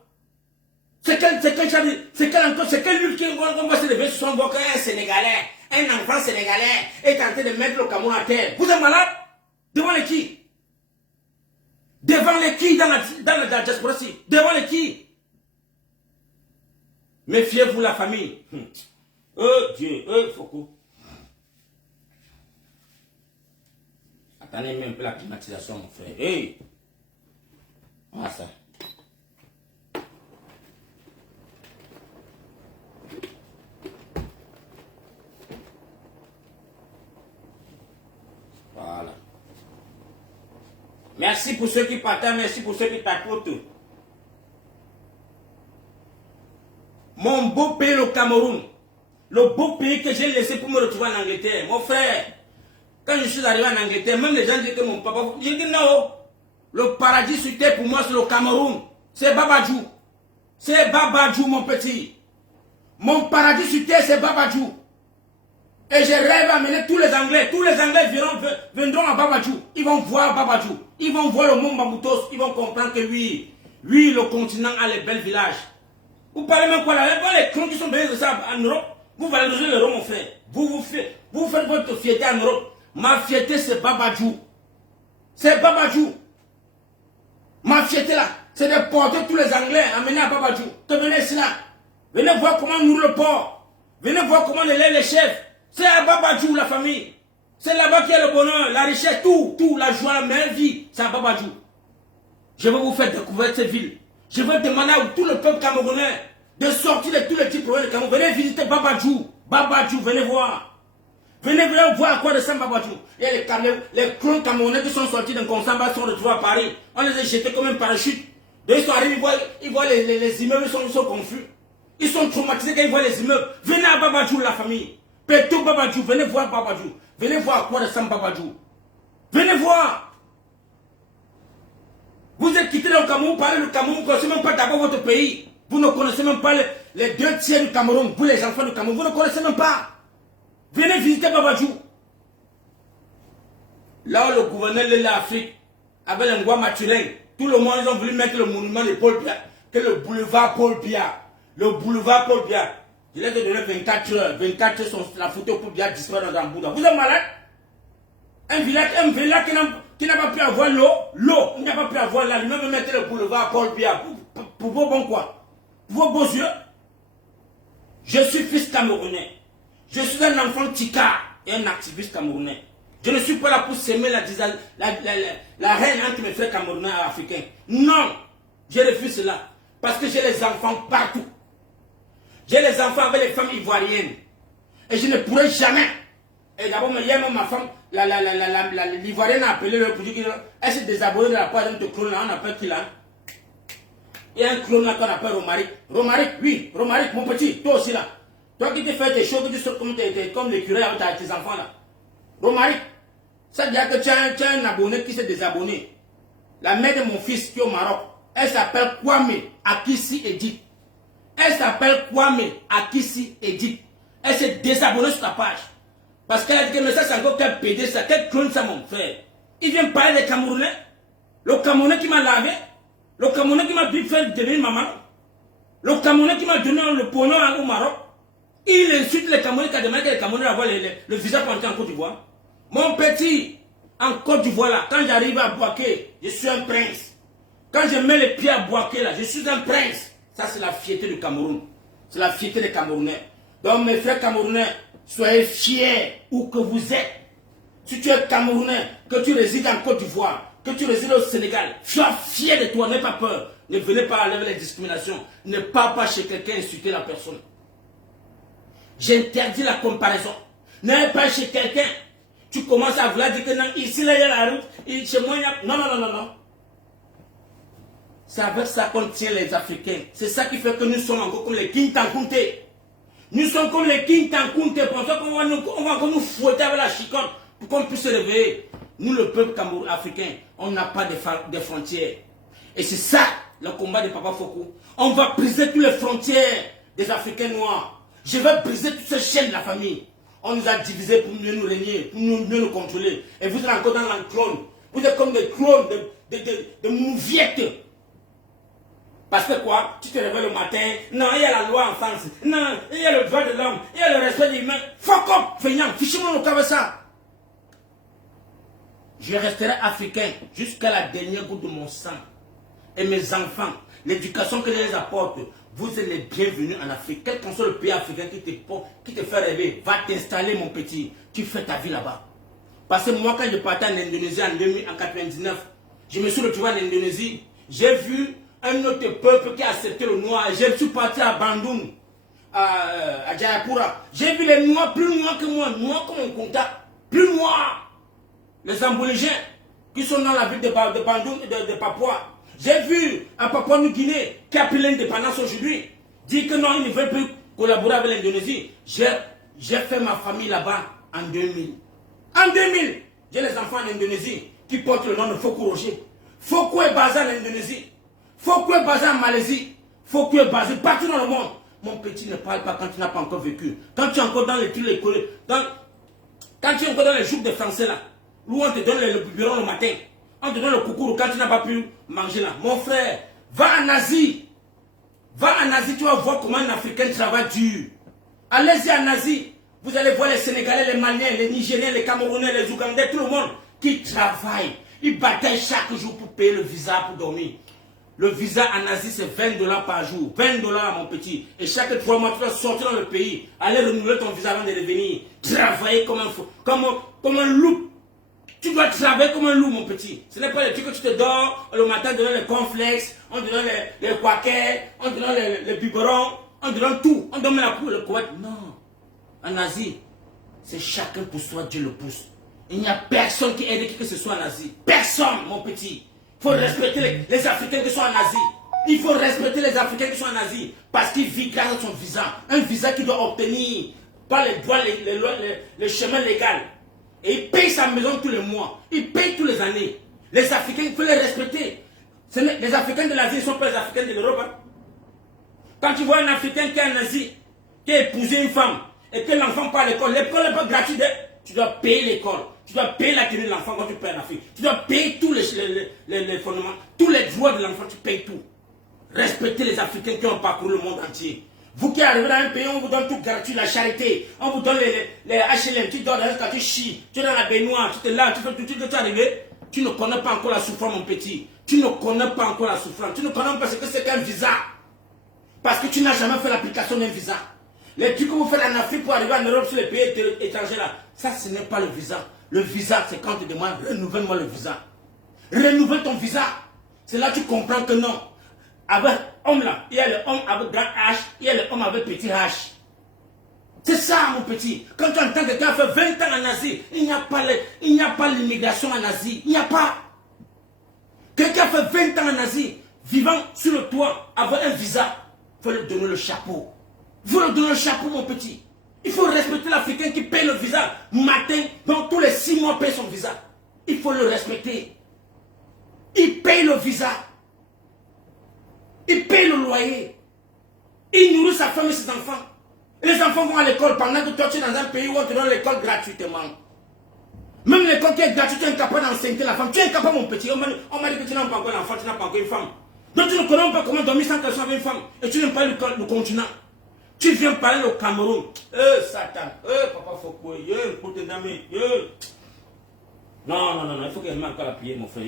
C'est quel lutte qu'on va se lever sur son bord qu'un Sénégalais, un enfant sénégalais est tenté de mettre le Cameroun à terre? Vous êtes malade? Devant les qui? Devant les qui dans la diaspora? Devant les qui? Méfiez-vous la famille. Dieu, Foucault. Attendez même un peu la climatisation, mon frère. Hey! Voilà ça. Voilà. Merci pour ceux qui partagent, merci pour ceux qui tapotent. Mon beau pays, le Cameroun, le beau pays que j'ai laissé pour me retrouver en Angleterre. Mon frère, quand je suis arrivé en Angleterre, même les gens disent que mon papa... J'ai dit non, le paradis sur terre pour moi c'est le Cameroun. C'est Babadjou. C'est Babadjou mon petit. Mon paradis sur terre c'est Babadjou. Et je rêve à amener tous les Anglais viendront à Babadjou. Ils vont voir Babadjou. Ils vont voir le monde Bamboutos. Ils vont comprendre que oui, le continent a les belles villages. Vous parlez même quoi là? Les clones qui sont venus de ça en Europe, vous valorisez l'euro mon frère. Vous faites votre fierté en Europe. Ma fierté c'est Babadjou. C'est Babadjou. Ma fierté là, c'est de porter tous les Anglais, amener à Babadjou. Venez ici là. Venez voir comment nourrir le port. Venez voir comment on élève les chefs. C'est à Babadjou la famille. C'est là-bas qu'il y a le bonheur, la richesse, tout, la joie, la meilleure vie. C'est à Babadjou. Je vais vous faire découvrir cette ville. Je vais demander à tout le peuple camerounais de sortir de tous les petits problèmes de Cameroun. Venez visiter Babadjou. Babadjou, venez voir. Venez voir à quoi ressemble Babadjou. Et les clones camerounais qui sont sortis d'un Konsamba sont retrouvés à Paris. On les a jetés comme un parachute. Ils sont arrivés, ils voient les immeubles, ils sont confus. Ils sont traumatisés quand ils voient les immeubles. Venez à Babadjou, la famille. Pétou Babadjou, venez voir Babadjou. Venez voir à quoi ressemble Babadjou. Venez voir. Vous êtes quitté dans le Cameroun, vous parlez du Cameroun, vous ne connaissez même pas d'abord votre pays. Vous ne connaissez même pas les 2 tiers du Cameroun, vous les enfants du Cameroun, vous ne connaissez même pas. Venez visiter Babadjou. Là où le gouverneur de l'Afrique avait un roi Maturin, tout le monde, ils ont voulu mettre le monument de Paul Biya, que le boulevard Paul Biya. Le boulevard Paul Biya. Je l'ai donné 24 heures. 24 heures, la photo Paul Biya disparaît dans un bout. Vous êtes malade? Un village qui n'a pas pu avoir l'eau, il n'a pas pu avoir la lumière, mettre le boulevard Paul Biya. Pour vos bons quoi? Pour vos beaux yeux? Je suis fils camerounais. Je suis un enfant tika et un activiste camerounais. Je ne suis pas là pour s'aimer la reine entre mes frères camerounais et africains. Non, je refuse cela. Parce que j'ai les enfants partout. J'ai les enfants avec les femmes ivoiriennes. Et je ne pourrai jamais. Et d'abord, il y a même ma femme, l'ivoirienne a appelé le pour dire qu'elle s'est désabonnée de la part d'un clone là, on appelle qui là? Il y a un clone là qu'on appelle Romaric. Romaric, oui, Romaric, mon petit, toi aussi là. Toi qui te fais des choses, tu sors comme l'écureuil avec tes enfants là. Romaric, ça veut dire que tu as un abonné qui s'est désabonné. La mère de mon fils qui est au Maroc, elle s'appelle Kwame Akissi Edith. Elle s'appelle Kwame Akissi Edith. Elle s'est désabonnée sur ta page. Parce qu'elle a dit que mais ça c'est encore quel PD, ça, quel clone ça mon frère. Il vient parler des Camerounais. Le Camerounais qui m'a lavé. Le Camerounais qui m'a fait devenir maman. Le Camerounais qui m'a donné le bonheur au Maroc. Il insulte les Camerounais qui a demandé que les Camerounais avoir le visa pour entrer en Côte d'Ivoire. Mon petit, en Côte d'Ivoire là, quand j'arrive à Boaké, je suis un prince. Quand je mets les pieds à Boaké là, je suis un prince. Ça c'est la fierté du Cameroun. C'est la fierté des Camerounais. Donc mes frères Camerounais, soyez fiers où que vous êtes. Si tu es Camerounais, que tu résides en Côte d'Ivoire, que tu résides au Sénégal, sois fier de toi, n'aie pas peur. Ne venez pas avec les discriminations. Ne parle pas chez quelqu'un insulter la personne. J'interdis la comparaison. N'allez pas chez quelqu'un. Tu commences à vouloir dire que non, ici, là, il y a la route. Chez moi, il y a... Non, non, non, non, non. C'est avec ça qu'on tient les Africains. C'est ça qui fait que nous sommes encore comme les Kintankunte. Nous sommes comme les Kintankunte. Pour ça qu'on va encore nous fouetter avec la chicotte pour qu'on puisse se réveiller. Nous, le peuple Cameroun africain, on n'a pas de frontières. Et c'est ça, le combat de Papa Foko. On va briser toutes les frontières des Africains noirs. Je vais briser toutes ces chaînes de la famille. On nous a divisés pour mieux nous régner, pour mieux nous contrôler. Et vous êtes encore dans l'enclone. Vous êtes comme des clones, de mouviettes. Parce que quoi? Tu te réveilles le matin, non, il y a la loi en France, non, il y a le droit de l'homme, il y a le respect des humains. Fuck up, feignant, fichez-moi le cas avec ça. Je resterai africain jusqu'à la dernière goutte de mon sang. Et mes enfants, l'éducation que je les apporte, vous êtes les bienvenus en Afrique. Quel qu'en soit le pays africain qui te fait rêver, va t'installer mon petit. Tu fais ta vie là-bas. Parce que moi, quand je partais en Indonésie en 1999, je me suis retrouvé en Indonésie. J'ai vu un autre peuple qui a accepté le noir. Je suis parti à Bandung, à Jayapura. J'ai vu les noirs plus noirs que moi, noirs comme un contact, plus noirs. Les Ambolégiens qui sont dans la ville de Bandung et de Papua. J'ai vu un Papua New Guinée qui a pris l'indépendance aujourd'hui, dit que non, il ne veut plus collaborer avec l'Indonésie. J'ai fait ma famille là-bas en 2000. En 2000, j'ai les enfants en Indonésie qui portent le nom de Foko Roger. Foko est basé en Indonésie. Foko est basé en Malaisie. Foko est basé partout dans le monde. Mon petit, ne parle pas quand tu n'as pas encore vécu. Quand tu es encore dans les quand tu es encore dans les jours des Français là, où on te donne le biberon le matin. On te donne le coucou quand tu n'as pas pu manger là. Mon frère, va en Asie. Va en Asie, tu vas voir comment un Africain travaille dur. Allez-y en Asie. Vous allez voir les Sénégalais, les Maliens, les Nigériens, les Camerounais, les Ougandais, tout le monde qui travaille. Ils bataillent chaque jour pour payer le visa pour dormir. Le visa en Asie, c'est 20 $ par jour. 20 $ mon petit. Et chaque 3 mois, tu dois sortir dans le pays. Aller renouveler ton visa avant de revenir. Travailler comme un loup. Tu dois travailler comme un loup, mon petit. Ce n'est pas le truc que tu te dors, le matin, on te donne les cornflakes, on te donne les quackers, on te donne les biberons, on te donne tout. On te donne la poule, le couette. Non. En Asie, c'est chacun pour soi, Dieu le pousse. Il n'y a personne qui aide qui que ce soit en Asie. Personne, mon petit. Il faut respecter les Africains qui sont en Asie. Il faut respecter les Africains qui sont en Asie. Parce qu'ils vivent grâce à son visa. Un visa qu'il doit obtenir par les droits, les chemins légaux. Et il paye sa maison tous les mois. Il paye tous les années. Les Africains, il faut les respecter. Les Africains de l'Asie ne sont pas les Africains de l'Europe. Hein. Quand tu vois un Africain qui est en Asie, qui a épousé une femme, et que l'enfant part à l'école n'est pas gratuite. Tu dois payer l'école. Tu dois payer la tenue de l'enfant quand tu payes en Afrique. Tu dois payer tous les fondements, tous les droits de l'enfant, tu payes tout. Respectez les Africains qui ont parcouru le monde entier. Vous qui arrivez dans un pays, on vous donne tout gratuit, la charité. On vous donne les HLM, tu dors quand tu chies. Tu es dans la baignoire, tu te laves, tu fais tout, tu es arrivé. Tu ne connais pas encore la souffrance, mon petit. Tu ne connais pas encore la souffrance. Tu ne connais pas ce que c'est qu'un visa. Parce que tu n'as jamais fait l'application d'un visa. Les trucs que vous faites en Afrique pour arriver en Europe sur les pays étrangers là, ça ce n'est pas le visa. Le visa, c'est quand tu demandes, renouvelle-moi le visa. Renouvelle ton visa. C'est là que tu comprends que non. Avec homme là, il y a le homme avec grand H, il y a le homme avec petit H. C'est ça mon petit. Quand tu entends quelqu'un fait 20 ans en Asie, il n'y a pas l'immigration en Asie. Il n'y a pas. Quelqu'un fait 20 ans en Asie, vivant sur le toit, avec un visa, il faut lui donner le chapeau. Il faut lui donner le chapeau mon petit. Il faut respecter l'Africain qui paye le visa matin, donc tous les 6 mois paye son visa. Il faut le respecter. Il paye le visa. Il paye le loyer. Il nourrit sa femme et ses enfants. Et les enfants vont à l'école pendant que toi tu es dans un pays où on te donne l'école gratuitement. Même l'école qui est gratuite, tu es incapable d'enseigner la femme. Tu es incapable mon petit. On m'a dit que tu n'as pas encore un enfant, tu n'as pas encore une femme. Donc tu ne connais pas comment dormir sans qu'elle soit avec une femme. Et tu n'aimes pas le continent. Tu viens parler au Cameroun. Satan. Papa Foko. Pour te damer. Non. Il faut qu'elle m'ait encore la prière, mon frère.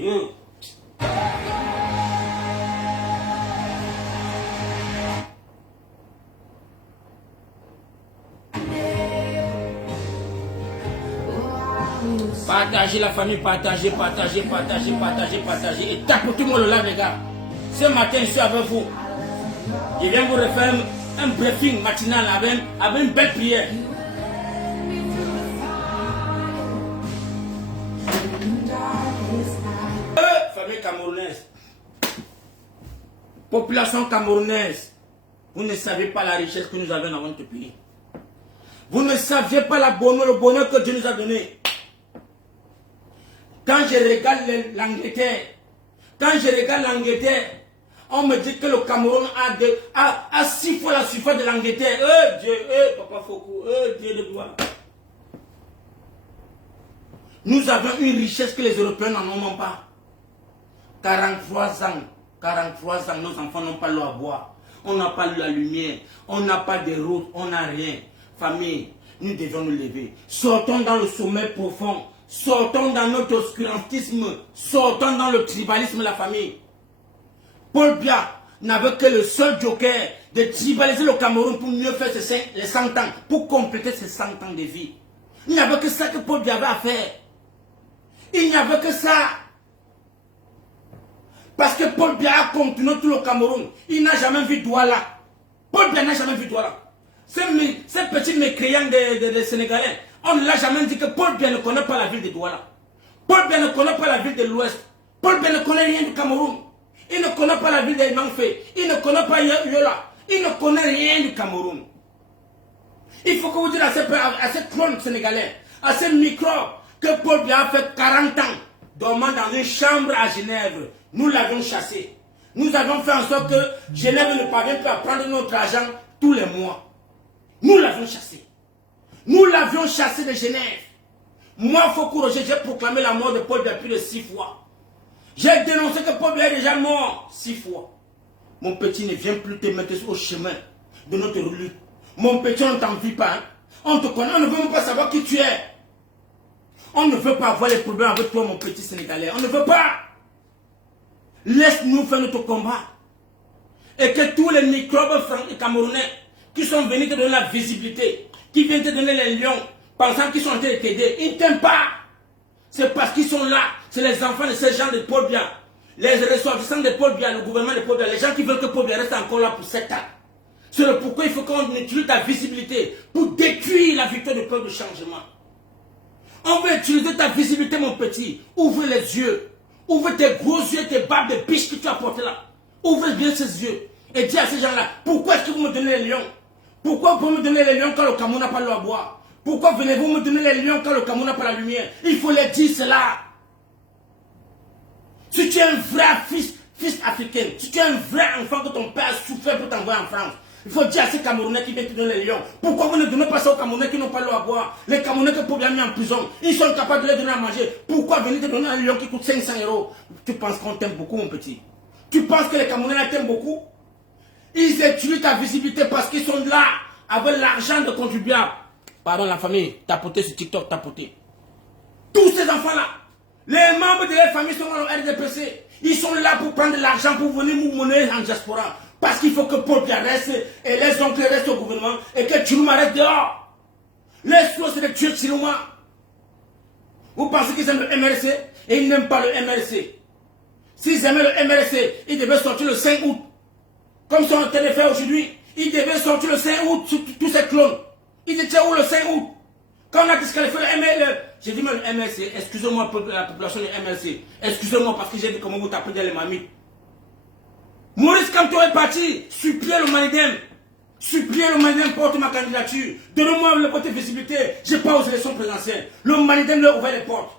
Partagez la famille, partagez. Et tape tout le monde là, les gars. Ce matin, je suis avec vous. Je viens vous refaire un briefing matinal avec une belle prière. Famille camerounaise, population camerounaise, vous ne savez pas la richesse que nous avons dans notre pays. Vous ne saviez pas le bonheur que Dieu nous a donné. Quand je regarde l'Angleterre, on me dit que le Cameroun a 6 fois la surface de l'Angleterre. Dieu, Papa Foucault, Dieu de gloire. Nous avons une richesse que les Européens n'en ont pas. 43 ans, nos enfants n'ont pas l'eau à boire. On n'a pas la lumière, on n'a pas de route, on n'a rien. Famille, nous devons nous lever. Sortons dans le sommeil profond. Sortons dans notre obscurantisme. Sortons dans le tribalisme, la famille. Paul Biya n'avait que le seul joker de tribaliser le Cameroun pour mieux faire les 100 ans, pour compléter ses 100 ans de vie. Il n'y avait que ça que Paul Biya avait à faire. Il n'y avait que ça. Parce que Paul Biya a continué tout le Cameroun. Il n'a jamais vu Douala. Paul Biya n'a jamais vu Douala. Ces petits mécréants des Sénégalais, on ne l'a jamais dit que Paul Biya ne connaît pas la ville de Douala. Paul Biya ne connaît pas la ville de l'Ouest. Paul Biya ne connaît rien du Cameroun. Il ne connaît pas la ville de Manfé. Il ne connaît pas Yola. Il ne connaît rien du Cameroun. Il faut que vous dites à ces clones sénégalais, à ces microbes, que Paul Biya a fait 40 ans dormant dans une chambre à Genève. Nous l'avions chassé. Nous avons fait en sorte que Genève ne parvient plus à prendre notre argent tous les mois. Nous l'avions chassé. Nous l'avions chassé de Genève. Moi, Foucault Roger, j'ai proclamé la mort de Paul Biya plus de 6 fois. J'ai dénoncé que Paul Biya est déjà mort 6 fois. Mon petit, ne viens plus te mettre au chemin de notre lutte. Mon petit, on ne t'envie pas. Hein? On te connaît, on ne veut même pas savoir qui tu es. On ne veut pas avoir les problèmes avec toi, mon petit Sénégalais. On ne veut pas. Laisse-nous faire notre combat. Et que tous les microbes camerounais qui sont venus te donner la visibilité, qui viennent te donner les lions, pensant qu'ils sont en train de t'aider, ils ne t'aiment pas. C'est parce qu'ils sont là. C'est les enfants de ces gens de Paul Biya. Les ressortissants de Paul Biya, le gouvernement de Paul Biya, les gens qui veulent que Paul Biya reste encore là pour 7 ans. C'est le pourquoi il faut qu'on utilise ta visibilité pour détruire la victoire du peuple de changement. On veut utiliser ta visibilité, mon petit. Ouvre les yeux. Ouvre tes gros yeux, tes barbes de biche que tu as portées là. Ouvre bien ces yeux. Et dis à ces gens-là, pourquoi est-ce que vous me donnez les lions? Pourquoi vous me donnez les lions quand le Cameroun n'a pas l'eau à boire? Pourquoi venez-vous me donner les lions quand le Cameroun n'a pas la lumière? Il faut les dire cela. Si tu es un vrai fils africain, si tu es un vrai enfant que ton père a souffert pour t'envoyer en France, il faut dire à ces Camerounais qui viennent te donner les lions. Pourquoi vous ne donnez pas ça aux Camerounais qui n'ont pas l'eau à boire? Les Camerounais que Paul Biya a mis en prison, ils sont capables de les donner à manger. Pourquoi venir te donner un lion qui coûte 500 €? Tu penses qu'on t'aime beaucoup, mon petit? Tu penses que les Camerounais t'aiment beaucoup? Ils utilisent ta visibilité parce qu'ils sont là avec l'argent de contribuables. Pardon la famille, tapoter sur TikTok, tapoter. Tous ces enfants-là, les membres de leur famille sont dans le RDPC. Ils sont là pour prendre de l'argent pour venir moumonner en diaspora. Parce qu'il faut que Paul Biya reste et les oncles restent au gouvernement et que Tchiluma reste dehors. Les choses, c'est de tuer Tchiluma. Vous pensez qu'ils aiment le MRC et ils n'aiment pas le MRC. S'ils aimaient le MRC, ils devaient sortir le 5 août. Comme ils sont en train de faire aujourd'hui, ils devaient sortir le 5 août sur tous ces clones. Ils étaient où le 5 août? Quand on a disqualifié le MRC, j'ai dit mais le MRC, excusez-moi la population du MRC, excusez-moi parce que j'ai dit comment vous tapez dans les mamites. Maurice Kamto est parti, supplier le Manidem. Supplier le Manidem porte ma candidature. Donnez-moi le porte de visibilité. Je n'ai pas aux élections présidentielles. Le Manidem leur a ouvert les portes.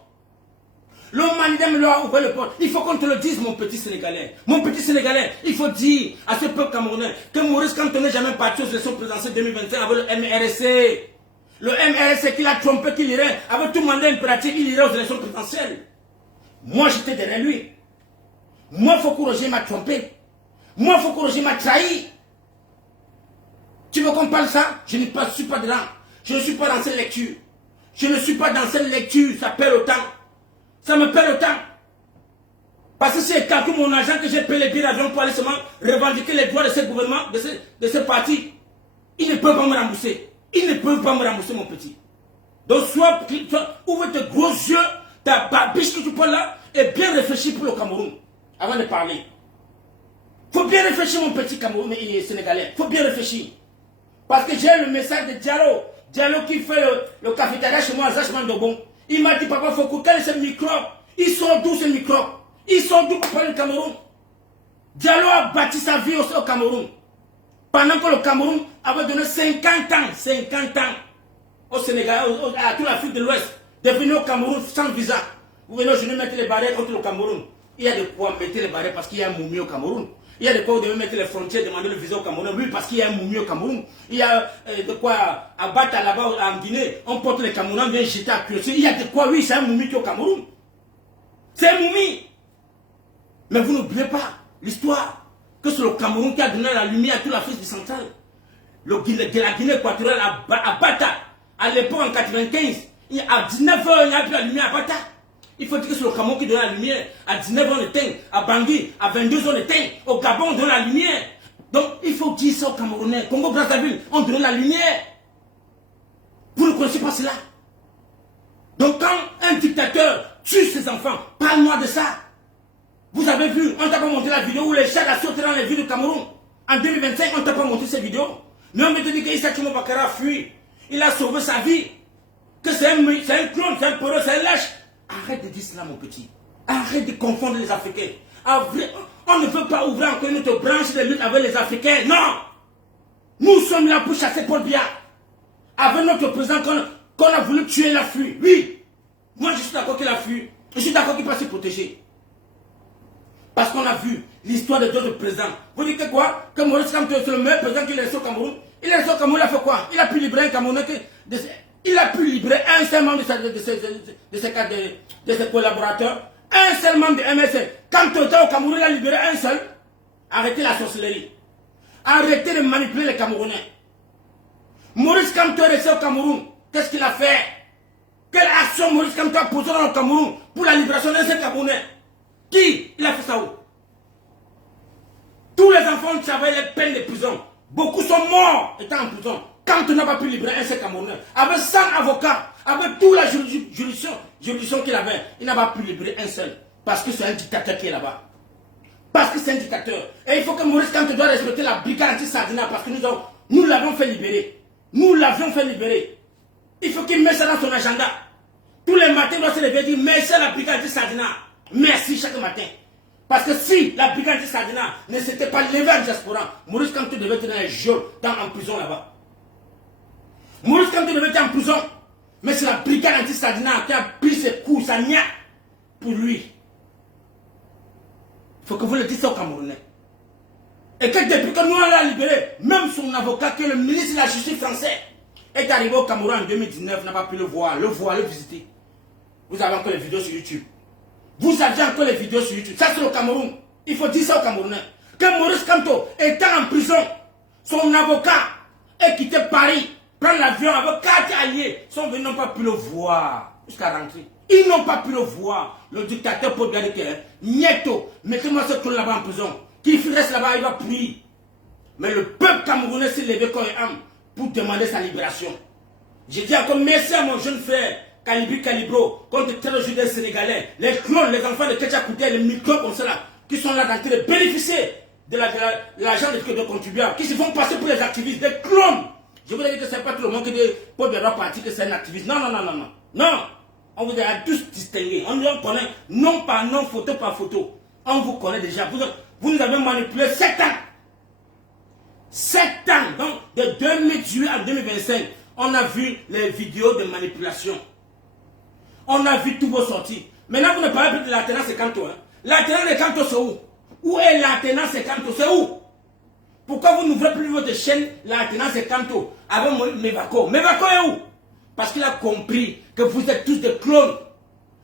Le Manidem leur a ouvert les portes. Il faut qu'on te le dise, mon petit Sénégalais. Mon petit Sénégalais, il faut dire à ce peuple camerounais que Maurice Kamto n'est jamais parti aux élections présidentielles 2021 avec le MRC. Le MRC qui l'a trompé, qu'il irait, avec tout mandat impératif, il irait aux élections présidentielles. Moi, j'étais derrière lui. Moi, Foucault Roger m'a trompé. Moi, Foucault Roger m'a trahi. Tu veux qu'on parle ça? Je ne suis pas dedans. Je ne suis pas dans cette lecture. Je ne suis pas dans cette lecture. Ça perd le temps. Ça me perd le temps. Parce que si j'ai calculé mon argent que j'ai payé les billets d'avion pour aller seulement revendiquer les droits de ce gouvernement, de ce parti, ils ne peuvent pas me rembourser. Ils ne peuvent pas me rembourser, mon petit. Donc, soit ouvre tes gros yeux, ta barbiche que tu prends là, et bien réfléchis pour le Cameroun, avant de parler. Faut bien réfléchir, mon petit Cameroun sénégalais. Faut bien réfléchir. Parce que j'ai le message de Diallo. Diallo qui fait le cafétéria chez moi à Zachman-Dobon. Il m'a dit, papa Foko, quel est ce microbe? Ils sont d'où ces microbes? Ils sont d'où pour parler du Cameroun? Diallo a bâti sa vie au Cameroun. Pendant que le Cameroun avait donné 50 ans au Sénégal, à toute l'Afrique de l'Ouest, de venir au Cameroun sans visa. Vous venez aujourd'hui mettre les barrières contre le Cameroun. Il y a de quoi mettre les barrières parce qu'il y a un moumi au Cameroun. Il y a de quoi vous devez mettre les frontières, demander le visa au Cameroun. Oui, parce qu'il y a un moumi au Cameroun. Il y a de quoi abattre là-bas en Guinée. On porte les Camerounais, on vient jeter à Kyoto. Il y a de quoi, oui, c'est un moumi qui est au Cameroun. C'est un moumi. Mais vous n'oubliez pas l'histoire que c'est le Cameroun qui a donné la lumière à toute l'Afrique centrale. La Guinée équatoriale à Bata, à l'époque en 95, à 19 h il n'y a plus la lumière à Bata. Il faut dire que c'est le Cameroun qui donne la lumière. À 19 h on éteint, à Bangui, à 22 h on éteint, au Gabon on donne la lumière. Donc il faut dire ça aux Camerounais. Congo-Brazzaville, on donne la lumière. Vous ne connaissez pas cela. Donc quand un dictateur tue ses enfants, parle-moi de ça. Vous avez vu, on ne t'a pas montré la vidéo où les chats a sauté dans les villes du Cameroun. En 2025, on ne t'a pas montré cette vidéo. Mais on me dit qu'Issa Tchoumo Bakara a fui. Il a sauvé sa vie. Que c'est un clone, c'est un peureux, c'est un lâche. Arrête de dire cela, mon petit. Arrête de confondre les Africains. On ne veut pas ouvrir encore notre branche de lutte avec les Africains. Non. Nous sommes là pour chasser Paul Biya. Avec notre président qu'on a voulu tuer, il a fui. Oui. Moi, je suis d'accord qu'il a fui. Je suis d'accord qu'il peut se protéger. Parce qu'on a vu l'histoire de d'autres présidents. Vous dites que quoi? Que Maurice Kamto est le meilleur président qu'il est resté au Cameroun. Il est resté au Cameroun, il a fait quoi? Il a pu libérer un Camerounais. Il a pu libérer un seul membre de ses collaborateurs. Un seul membre de MSN. Kamto était au Cameroun, il a libéré un seul. Arrêtez la sorcellerie. Arrêtez de manipuler les Camerounais. Maurice Kamto est resté au Cameroun. Qu'est-ce qu'il a fait? Quelle action Maurice Kamto a posée dans le Cameroun pour la libération d'un seul Camerounais? Qui? Il a fait ça où? Tous les enfants savaient les peines de prison. Beaucoup sont morts étant en prison. Quand on n'a pas pu libérer un seul Camerounais, avec 100 avocats, avec toute la juridiction qu'il avait, il n'a pas pu libérer un seul. Parce que c'est un dictateur qui est là-bas. Parce que c'est un dictateur. Et il faut que Maurice Kamto doit respecter la brigade anti-Sardina parce que nous l'avons fait libérer. Nous l'avions fait libérer. Il faut qu'il mette ça dans son agenda. Tous les matins, il doit se lever et dire merci à la brigade anti-Sardina. Merci chaque matin. Parce que si la brigade Sardina ne s'était pas levée en diaspora, Maurice Kamto devait être dans les geôles, en prison là-bas. Maurice Kamto devait être en prison. Mais c'est la brigade anti-Sardina qui a pris ses coups, sa nia pour lui. Il faut que vous le disiez aux Camerounais. Et que depuis que nous on l'a libéré, même son avocat, qui est le ministre de la Justice français, est arrivé au Cameroun en 2019, n'a pas pu le voir, le visiter. Vous avez encore les vidéos sur YouTube. Vous avez encore les vidéos sur YouTube. Ça, c'est le Cameroun. Il faut dire ça aux Camerounais. Que Maurice Kamto, étant en prison, son avocat est quitté Paris, prendre l'avion avec 4 alliés, sont venus, n'ont pas pu le voir jusqu'à rentrer. Ils n'ont pas pu le voir. Le dictateur Paul Biya dit Nieto, mettez-moi ce clone là-bas en prison. Qu'il reste là-bas, il va prier. Mais le peuple camerounais s'est levé corps et âme pour demander sa libération. J'ai dit encore merci à mon jeune frère. Calibri Calibro, contre les judés sénégalais, les clones, les enfants de Ketcha Kouté, les microbes comme cela, qui sont là dans de bénéficier de l'argent de contribuables, qui se font passer pour les activistes, des clones. Je vous dis que ce n'est pas tout le monde qui dit Paul Biya parti que c'est un activiste. Non, non, non, non, non. Non, on vous a tous distingué. On nous connaît nom par nom, photo par photo. On vous connaît déjà. Vous nous avez manipulé 7 ans. 7 ans. Donc, de 2018 à 2025, on a vu les vidéos de manipulation. On a vu tous vos sorties. Maintenant, vous ne parlez plus de l'alternance et Kamto. Hein? L'alternance et Kamto, c'est où? Où est l'alternance et Kamto? C'est où? Pourquoi vous n'ouvrez plus votre chaîne l'alternance et Kamto avec Mevako? Mevako est où? Parce qu'il a compris que vous êtes tous des clones.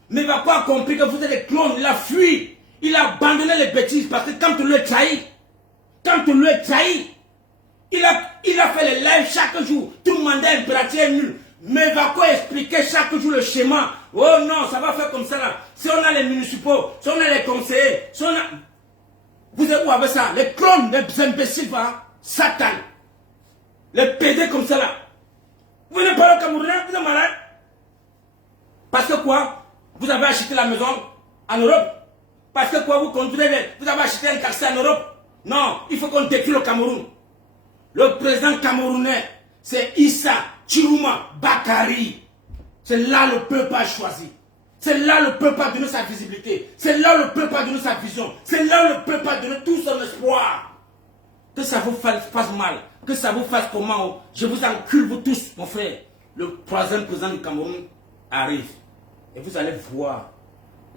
Mevako a compris que vous êtes des clones. Il a fui. Il a abandonné les bêtises parce que Kamto lui a trahi. Kamto lui a trahi. Il a fait les lives chaque jour. Tout le monde est impératif est nul. Mevako expliquait chaque jour le schéma. Oh non, ça va faire comme ça là. Si on a les municipaux, si on a les conseillers, si on a... Vous êtes où avec ça? Les clones, les imbéciles, hein? Satan. Les PD comme ça là. Vous venez pas au Cameroun, vous êtes malade. Parce que quoi? Vous avez acheté la maison en Europe. Parce que quoi? Vous avez acheté un quartier en Europe. Non, il faut qu'on détruise le Cameroun. Le président camerounais, c'est Issa Chirouma Bakari. C'est là le peuple a choisi. C'est là le peuple a donné sa visibilité. C'est là le peuple a donné sa vision. C'est là le peuple a donné tout son espoir. Que ça vous fasse mal. Que ça vous fasse comment. Je vous encule vous tous, mon frère. Le troisième président du Cameroun arrive. Et vous allez voir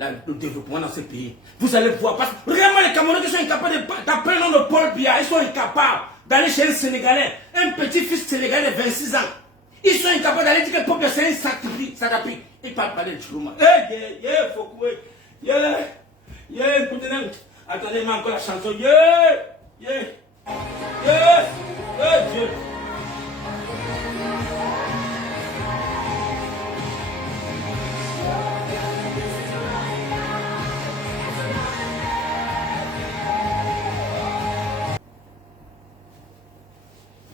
le développement dans ce pays. Vous allez voir. Parce que vraiment les Camerounais qui sont incapables d'appeler le nom de Paul Biya, ils sont incapables d'aller chez un Sénégalais, un petit-fils sénégalais de 26 ans. Ils sont incapables d'aller dire que Paul Biya c'est un sacré. Ils parlent pas de Chirouma. Faut écoutez, attendez-moi encore la chanson. Dieu.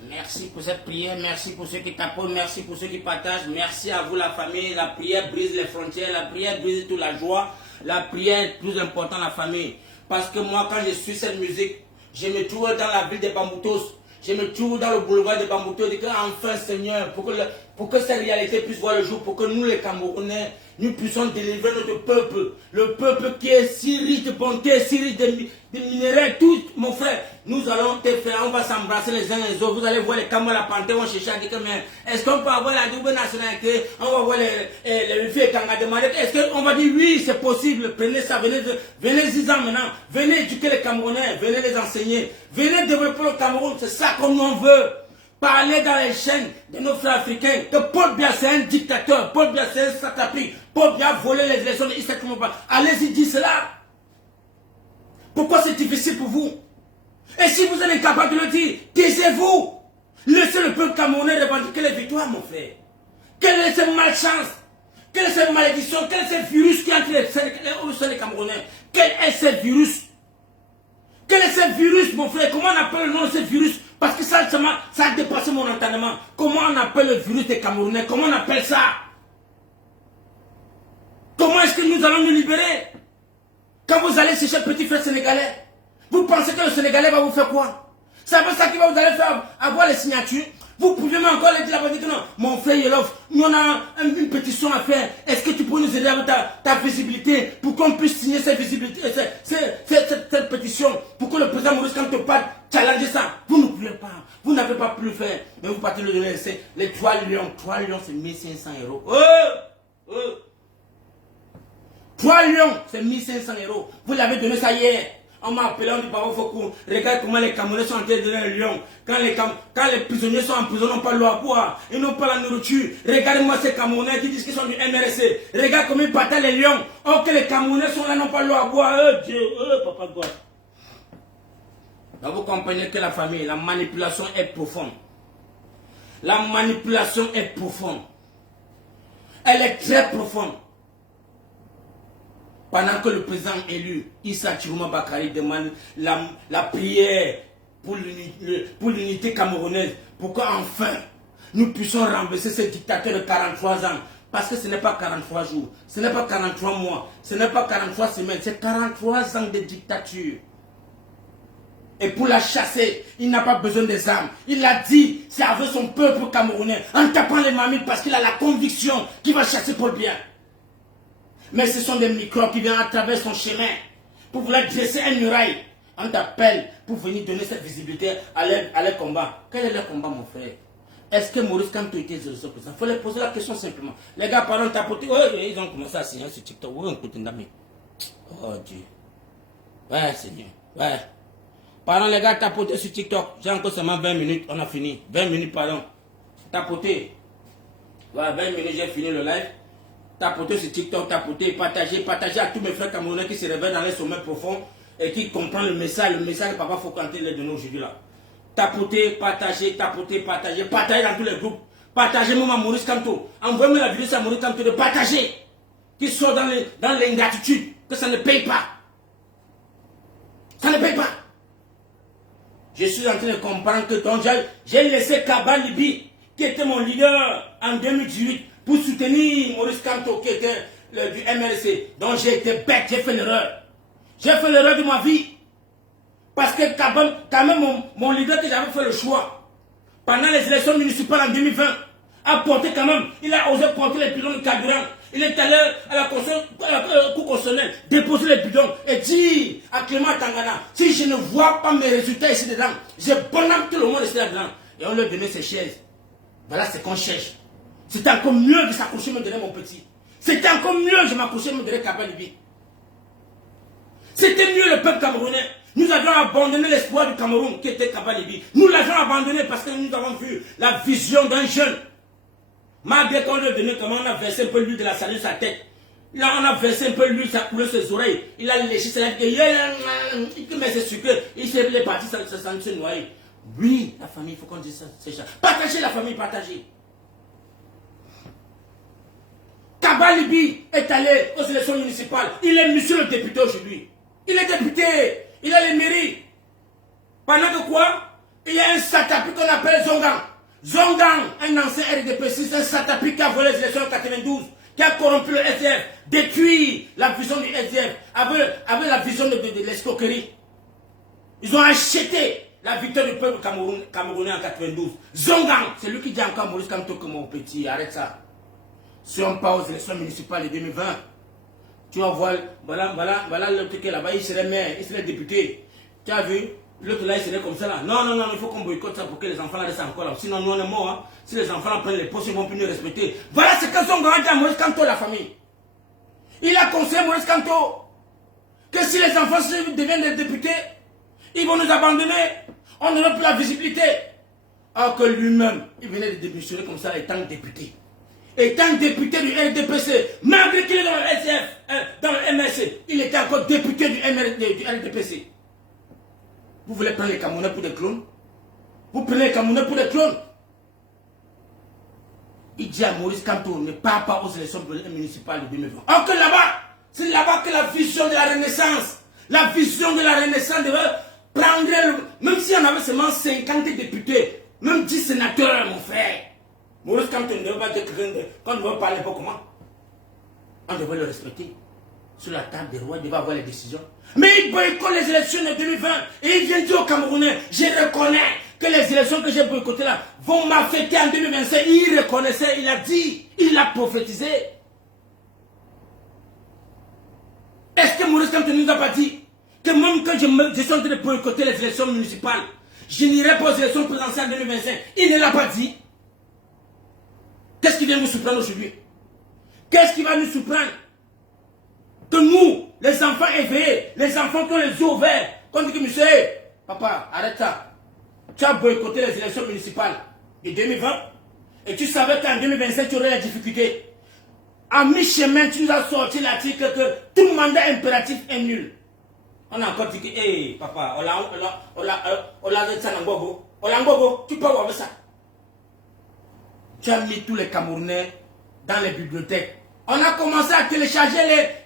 Merci pour cette prière, merci pour ceux qui tapotent, merci pour ceux qui partagent, merci à vous la famille. La prière brise les frontières, la prière brise toute la joie, la prière est plus importante la famille. Parce que moi quand je suis cette musique, je me trouve dans la ville de Bamboutos, je me trouve dans le boulevard de Bamboutos, je dis enfin Seigneur, pour que cette réalité puisse voir le jour, pour que nous les Camerounais, nous puissions délivrer notre peuple, le peuple qui est si riche de bonté, si riche de minéraux, tout, mon frère, nous allons te faire, on va s'embrasser les uns les autres, vous allez voir les Camerounais, la panthère vont chercher à dire que, mais est-ce qu'on peut avoir la double nationalité, on va voir les filles qui ont demandé, est-ce qu'on va dire oui, c'est possible, prenez ça, venez 10 ans maintenant, venez éduquer les Camerounais, venez les enseigner, venez développer le Cameroun, c'est ça qu'on en veut. Parler dans les chaînes de nos frères africains que Paul Biya c'est un dictateur, Paul Biya c'est un satrapi, Paul Biya a volé les élections de Issa Chirouma. Allez-y, dites cela. Pourquoi c'est difficile pour vous? Et si vous êtes incapable de le dire, taisez-vous. Laissez le peuple camerounais revendiquer les victoires, mon frère. Quelle est cette malchance? Quelle est cette malédiction? Quel est ce virus qui entre les Camerounais? Quel est ce virus? Quel est ce virus, mon frère? Comment on appelle le nom de ce virus? Parce que ça a dépassé mon entendement. Comment on appelle le virus des Camerounais? Comment on appelle ça? Comment est-ce que nous allons nous libérer? Quand vous allez chercher le petit frère sénégalais, vous pensez que le Sénégalais va vous faire quoi? C'est pas ça qui va vous aller faire avoir les signatures? Vous pouvez même encore les dire là-bas, que non, mon frère Yolof, nous on a une pétition à faire. Est-ce que tu peux nous aider avec ta visibilité pour qu'on puisse signer cette visibilité, cette pétition, pour que le président Maurice Kamto parte challenger ça? Vous ne pouvez pas, vous n'avez pas pu le faire. Mais vous partez le donner, les 3 lions c'est 1500 euros. 3 lions, c'est 1500 euros. Vous l'avez donné ça hier. On m'a appelé, on dit Baba Fokou, regarde comment les Camerounais sont en train de donner le lion. Quand les prisonniers sont en prison, ils n'ont pas l'eau à boire, ils n'ont pas la nourriture. Regardez-moi ces Camerounais qui disent qu'ils sont du MRC. Regarde comment ils partagent les lions. Oh, que les Camerounais sont là, n'ont pas l'eau à boire. Oh Dieu, oh papa God. Donc vous comprenez que la famille, la manipulation est profonde. La manipulation est profonde. Elle est très profonde. Pendant que le président élu, Issa Chirouma Bakari, demande la prière pour l'unité camerounaise, pour qu'enfin nous puissions renverser ce dictateur de 43 ans. Parce que ce n'est pas 43 jours, ce n'est pas 43 mois, ce n'est pas 43 semaines, c'est 43 ans de dictature. Et pour la chasser, il n'a pas besoin des armes. Il a dit, c'est avec son peuple camerounais, en tapant les mamies parce qu'il a la conviction qu'il va chasser Paul Biya. Mais ce sont des microbes qui viennent à travers son chemin pour vouloir dresser un muraille. On t'appelle pour venir donner cette visibilité à leur combat. Quel est leur combat, mon frère? Est-ce que Maurice Kamto était le président? Il faut leur poser la question simplement. Les gars, pardon, tapoter. Ils ont commencé à signer sur TikTok. Oh Dieu. Ouais, Seigneur. Ouais. Pardon, les gars, tapoter sur TikTok. J'ai encore seulement 20 minutes. On a fini. 20 minutes, pardon. Tapoter. Ouais, 20 minutes, j'ai fini le live. Tapotez sur TikTok, tapotez, partagez à tous mes frères camerounais qui se réveillent dans les sommets profonds et qui comprennent le message que Papa Foucanté les donne aujourd'hui là. Tapotez, partagez dans tous les groupes. Partagez moi Maurice Kamto. Envoyez-moi la vidéo à Maurice Kamto de partager. Qui sort dans l'ingratitude, que ça ne paye pas. Ça ne paye pas. Je suis en train de comprendre que donc j'ai laissé Kaba Libi, qui était mon leader en 2018, pour soutenir Maurice Kamto qui était du MRC. Donc j'ai été bête, j'ai fait l'erreur. J'ai fait l'erreur de ma vie. Parce que quand même mon leader que j'avais fait le choix, pendant les élections municipales en 2020, a porté quand même, il a osé porter les bidons de carburant. Il est allé à la Cour constitutionnelle, déposer les bidons et dire à Clément Tangana, si je ne vois pas mes résultats ici dedans, je bonhomme tout le monde ici dedans. Et on lui a donné ses chaises. Voilà ce qu'on cherche. C'était encore mieux de s'accrocher me donner mon petit. C'était encore mieux de m'accrocher me donner Kabalibi. C'était mieux le peuple camerounais. Nous avions abandonné l'espoir du Cameroun qui était Kabalibi. Nous l'avions abandonné parce que nous avons vu la vision d'un jeune. Malgré qu'on lui a donné comment on a versé un peu l'huile de la saline sur sa tête. Là, on a versé un peu l'huile, ça a coulé ses oreilles. Il a léché ses lèvres. Il met ses sucres. Il est parti, ça se noyer. Oui, la famille, il faut qu'on dise ça. C'est ça. Partagez la famille, partagez. Kabalibi est allé aux élections municipales. Il est monsieur le député aujourd'hui. Il est député. Il a les mairies. Pendant que quoi? Il y a un satapi qu'on appelle Zongan. Zongan, un ancien RDP6, un satapi qui a volé les élections en 92, qui a corrompu le SDF, détruit la vision du SDF, avec la vision de l'escroquerie. Ils ont acheté la victoire du peuple camerounais en 92. Zongan, c'est lui qui dit encore Maurice Kamto que mon petit, arrête ça. Si on part aux élections municipales de 2020, tu vas voir, voilà l'autre qui est là-bas, il serait maire, il serait député. Tu as vu? L'autre là, il serait comme ça là. Non, il faut qu'on boycotte ça pour que les enfants là restent encore là. Sinon, nous on est morts. Hein. Si les enfants là prennent les postes, ils vont plus nous respecter. Voilà ce que son grand dit à Maurice Kamto, la famille. Il a conseillé Maurice Kamto que si les enfants deviennent des députés, ils vont nous abandonner. On n'aura plus la visibilité. Alors que lui-même, il venait de démissionner comme ça, étant député. Étant député du RDPC, malgré qu'il est dans le SDF, dans le MRC, il était encore député du RDPC. Vous voulez prendre les Camerounais pour des clones? Vous prenez les Camerounais pour des clones? Il dit à Maurice Kamto, ne part pas aux élections municipales de 2020. Alors que là-bas, c'est là-bas que la vision de la Renaissance, devait prendre, même si on avait seulement 50 députés, même 10 sénateurs, mon frère. Maurice Kamto ne devait pas dire quand on devait parler pas comment. On devait le respecter. Sur la table des rois, il devait avoir les décisions. Mais il boycotte les élections de 2020 et il vient dire aux Camerounais, je reconnais que les élections que j'ai boycottées là vont m'affecter en 2025. Il reconnaissait, il a dit, il a prophétisé. Est-ce que Maurice Kamto ne nous a pas dit que même quand je suis en train de boycotter les élections municipales, je n'irai pas aux élections présidentielles en 2025? Il ne l'a pas dit. Qu'est-ce qui vient nous surprendre aujourd'hui? Qu'est-ce qui va nous surprendre? Que nous, les enfants éveillés, les enfants qui ont les yeux ouverts, qu'on dit que monsieur, papa, arrête ça. Tu as boycotté les élections municipales de 2020 et tu savais qu'en 2025 tu aurais la difficulté. À mi-chemin, tu nous as sorti l'article que tout mandat impératif est nul. On a encore dit que, hey, papa, tu peux voir ça. Tu as mis tous les Camerounais dans les bibliothèques. On a commencé à télécharger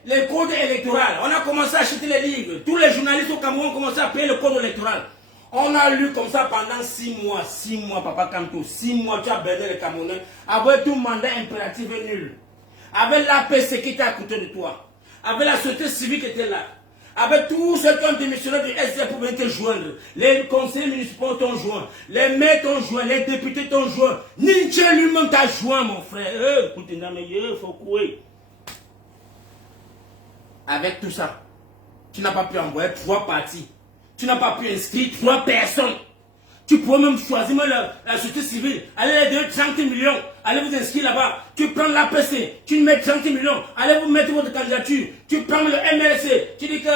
les codes électoraux. On a commencé à acheter les livres. Tous les journalistes au Cameroun ont commencé à payer le code électoral. On a lu comme ça pendant 6 mois. 6 mois, papa Kamto. 6 mois, tu as baisé les Camerounais. Avec tout mandat impératif et nul. Avec l'APC qui était à côté de toi. Avec la société civile qui était là. Avec tous ceux qui ont démissionné du SDF pour venir te joindre. Les conseillers municipaux t'ont joint. Les maires t'ont joint. Les députés t'ont joint. Ninche lui-même t'a joint, mon frère. Faut courir. Avec tout ça, tu n'as pas pu envoyer 3 partis. Tu n'as pas pu inscrire 3 personnes. Tu pourrais même choisir la société civile. Allez les donner 30 millions. Allez vous inscrire là-bas. Tu prends l'APC. Tu mets 30 millions. Allez vous mettre votre candidature. Tu prends le MRC. Tu dis que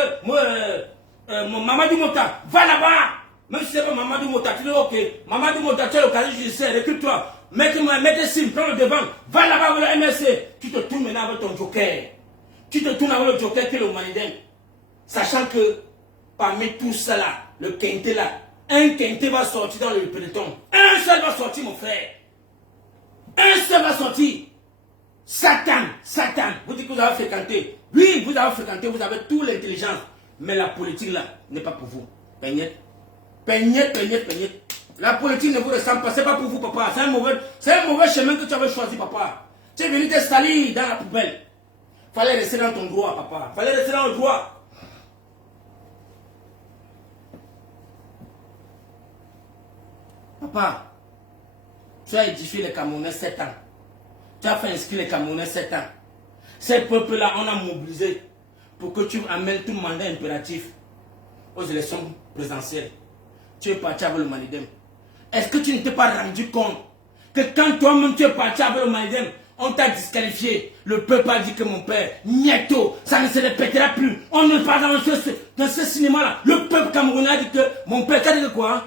Mamadou Mota, va là-bas. Même si ce n'est pas Mamadou Mota, tu dis ok. Mamadou Mota, tu as l'occasion judiciaire. Recrute-toi. Mets sim, prends le devant. Va là-bas avec le MRC. Tu te tournes maintenant avec ton joker. Tu te tournes avec le joker qui est le Maniden. Sachant que parmi tout ça là, le quintet là, un quintet va sortir dans le peloton. Un seul va sortir, mon frère. Un seul va sortir. Satan. Vous dites que vous avez fréquenté. Oui, vous avez fréquenté, vous avez toute l'intelligence. Mais la politique là n'est pas pour vous. Peignette. La politique ne vous ressemble pas. C'est pas pour vous, papa. C'est un mauvais chemin que tu avais choisi, papa. Tu es venu t'installer dans la poubelle. Fallait rester dans ton droit, papa. Fallait rester dans le droit. Papa, tu as édifié les Camerounais 7 ans. Tu as fait inscrire les Camerounais 7 ans. Ces peuples-là, on a mobilisé pour que tu amènes tout mandat impératif aux élections présidentielles. Tu es parti avec le Manidem. Est-ce que tu ne t'es pas rendu compte que quand toi-même tu es parti avec le Manidem, on t'a disqualifié? Le peuple a dit que mon père, Nieto, ça ne se répétera plus. On ne parle dans ce cinéma-là. Le peuple camerounais a dit que mon père, t'as dit quoi?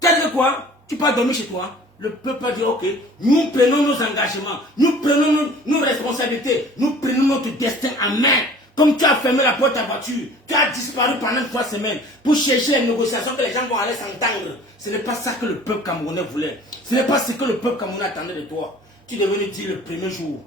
T'as dit quoi? Tu peux dormir chez toi? Le peuple a dit ok, nous prenons nos engagements, nous prenons nos responsabilités, nous prenons notre destin en main. Comme tu as fermé la porte à voiture, tu as disparu pendant 3 semaines pour chercher les négociations que les gens vont aller s'entendre. Ce n'est pas ça que le peuple camerounais voulait. Ce n'est pas ce que le peuple camerounais attendait de toi. Tu devais nous dire le premier jour,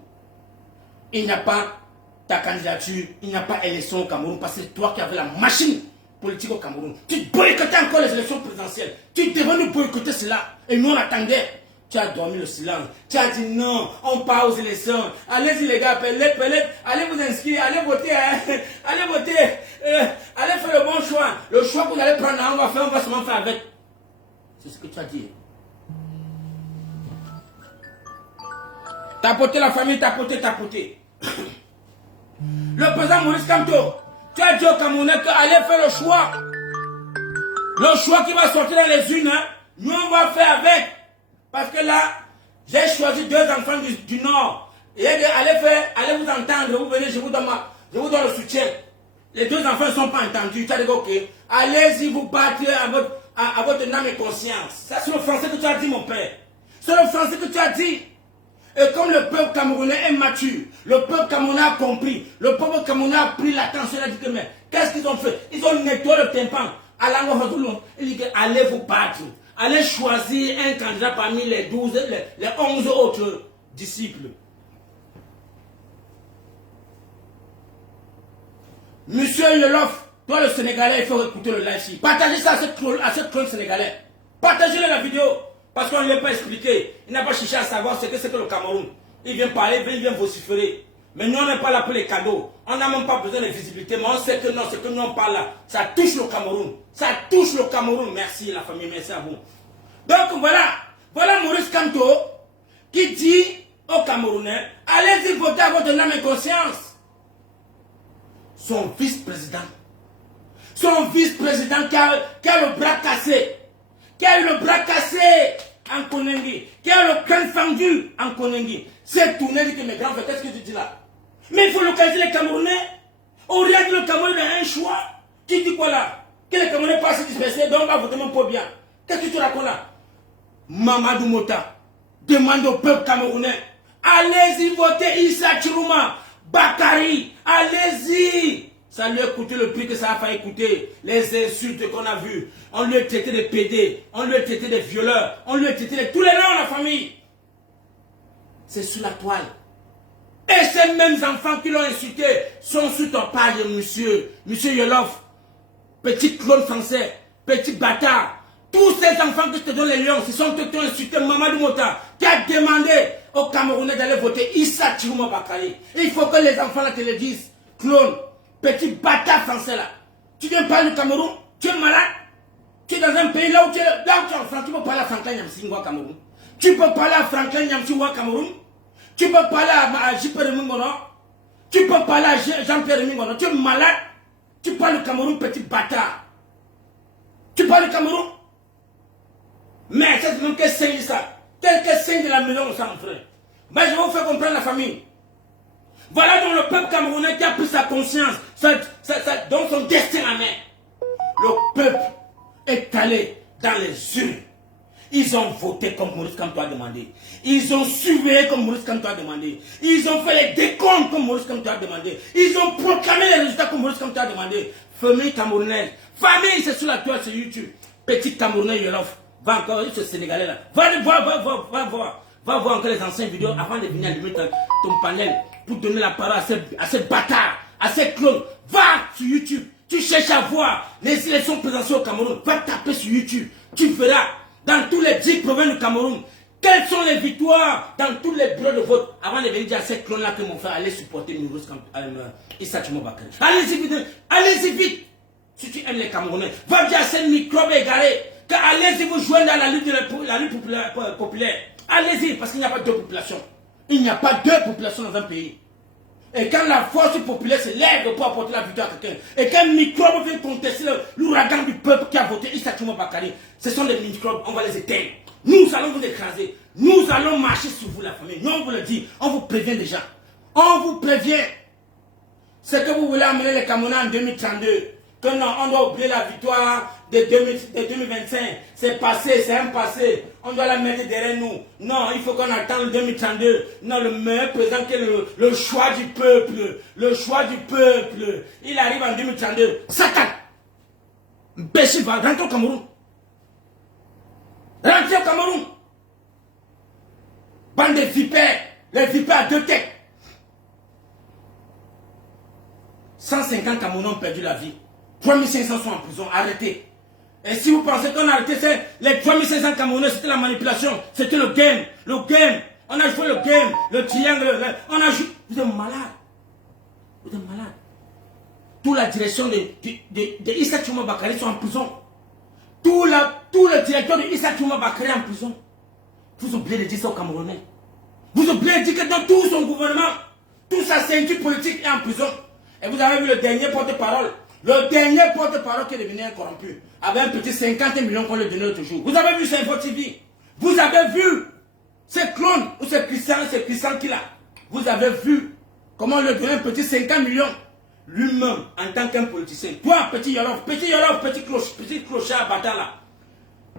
il n'y a pas ta candidature, il n'y a pas élection au Cameroun parce que c'est toi qui avais la machine politique au Cameroun. Tu boycottais encore les élections présidentielles. Tu devais nous boycotter cela. Et nous on attendait. Tu as dormi le silence. Tu as dit non, on part aux élections. Allez-y les gars, allez vous inscrire, allez voter, hein. Allez voter, allez faire le bon choix. Le choix que vous allez prendre, on va seulement faire avec. C'est ce que tu as dit. Tapoter la famille, tapoter. Le président Maurice Kamto, tu as dit au Camerounais qu'allez faire le choix. Le choix qui va sortir dans les urnes, hein, nous on va faire avec. Parce que là, j'ai choisi 2 enfants du Nord. Et il a dit, allez vous entendre, vous venez, je vous donne le soutien. Les 2 enfants ne sont pas entendus. Tu as dit, ok, allez-y vous battre à votre âme et conscience. Ça c'est le français que tu as dit, mon père. C'est le français que tu as dit. Et comme le peuple camerounais est mature, le peuple camerounais a compris, le peuple camerounais a pris l'attention, il a dit que mais qu'est-ce qu'ils ont fait? Ils ont nettoyé le tympan. Il dit que allez vous battre. Allez choisir un candidat parmi les 11 autres disciples. Monsieur Yolof, toi le Sénégalais, il faut écouter le live. Partagez ça à ce clone sénégalais. Partagez la vidéo. Parce qu'on ne l'a pas expliqué. Il n'a pas cherché à savoir ce que c'est que le Cameroun. Il vient parler, il vient vociférer. Mais nous, on n'est pas là pour les cadeaux. On n'a même pas besoin de visibilité. Mais on sait que non, ce que nous on parle là, ça touche le Cameroun. Ça touche le Cameroun. Merci la famille, merci à vous. Donc voilà Maurice Kamto qui dit aux Camerounais, allez-y voter à votre âme et conscience. Son vice-président qui a le bras cassé, qui a eu le bras cassé en Konengi, qui a le crâne fendu en Konengi, s'est tourné et dit que mes grands frères, qu'est-ce que tu dis là? Mais il faut localiser les Camerounais. On regarde le Cameroun a un choix. Qui dit quoi là? Que les Camerounais passent dispersés, donc on va voter mon pot bien. Qu'est-ce que tu racontes là? Mamadou Mota demande au peuple camerounais, allez-y voter Issa Chirouma, Bakari, allez-y. Ça lui a coûté le prix que ça a failli coûter. Les insultes qu'on a vues. On lui a traité de PD, on lui a traité de violeurs, on lui a traité de tous les noms de la famille. C'est sur la toile. Et ces mêmes enfants qui l'ont insulté sont sur ton page, monsieur Yolof. Petit clone français, petit bâtard. Tous ces enfants que je te donne les lions, ce sont eux qui ont insulté Mamadou Mota, qui a demandé aux Camerounais d'aller voter Issa Chirouma Bakari. Il faut que les enfants là te le disent. Clone, petit bâtard français là. Tu viens parler du Cameroun, tu es malade. Tu es dans un pays là où tu es enfant, tu peux parler à Franklin Nyamsi au Cameroun. Tu peux parler à Franklin Nyamsi au Cameroun. Tu peux parler à J.P. Mingono. Tu peux parler à Jean-Pierre Mingono. Tu es malade. Tu parles du Cameroun, petit bâtard. Tu parles du Cameroun. Mais c'est même que c'est ça. Quel que c'est de la maison, ça, mon frère. Mais je vais vous faire comprendre la famille. Voilà donc le peuple camerounais qui a pris sa conscience, donc son destin en main. Le peuple est allé dans les urnes. Ils ont voté comme Maurice Kamto a demandé. Ils ont surveillé comme Maurice Kamto a demandé. Ils ont fait les décomptes comme Maurice Kamto a demandé. Ils ont proclamé les résultats comme Maurice Kamto a demandé. Famille camerounaise. Famille, c'est sur la toile, sur YouTube. Petit Camerounais Yolof. Va encore, ce Sénégalais là. Va voir encore les anciennes vidéos avant de venir allumer ton panel pour donner la parole à ces bâtards, à ces clones. Va sur YouTube. Tu cherches à voir les élections présidentielles au Cameroun. Va taper sur YouTube. Tu verras dans tous les 10 provinces du Cameroun quelles sont les victoires dans tous les bureaux de vote. Avant de venir dire à ces clones là que mon frère allait supporter Issa Chirouma Bakari. Allez-y vite. Allez-y vite. Si tu aimes les Camerounais, va dire à ces microbes égarés Allez-y vous joindre dans la lutte populaire. Allez-y, parce qu'il n'y a pas deux populations. Il n'y a pas deux populations dans un pays. Et quand la force populaire se lève pour apporter la victoire à quelqu'un, et qu'un microbe vient contester l'ouragan du peuple qui a voté Issa Chuma Bakary, ce sont des microbes, on va les éteindre. Nous allons vous écraser. Nous allons marcher sur vous, la famille. Nous, on vous le dit. On vous prévient déjà. On vous prévient. C'est que vous voulez amener les Camerounais en 2032. Que non, on doit oublier la victoire de 2025. C'est passé, c'est un passé. On doit la mettre derrière nous. Non, il faut qu'on attende 2032. Non, le meilleur président qui est le choix du peuple. Le choix du peuple. Il arrive en 2032. Satan! Béchi va rentrer au Cameroun. Rentrez au Cameroun. Bande de vipères. Les vipères à deux têtes. 150 Camerounais ont perdu la vie. 3500 sont en prison, arrêtés. Et si vous pensez qu'on a arrêté, les 3500 Camerounais, c'était la manipulation, c'était le game. Le game. On a joué le game, le triangle, on a joué. Vous êtes malade. Vous êtes malade. Toute la direction de Issa Chuma Bakary sont en prison. Tout le directeur de Issa Chuma Bakary est en prison. Vous oubliez de dire ça aux Camerounais. Vous oubliez de dire que dans tout son gouvernement, toute sa ceinture politique est en prison. Et vous avez vu le dernier porte-parole. Le dernier porte-parole qui est devenu un corrompu. Avec un petit 50 millions qu'on lui donnait l'autre jour. Vous avez vu sur Info TV. Vous avez vu ces clones ou ces Christians qu'il a. Vous avez vu comment on lui donnait un petit 50 millions. Lui-même, en tant qu'un politicien. Toi, petit Yolof, petit clochard bâtard là.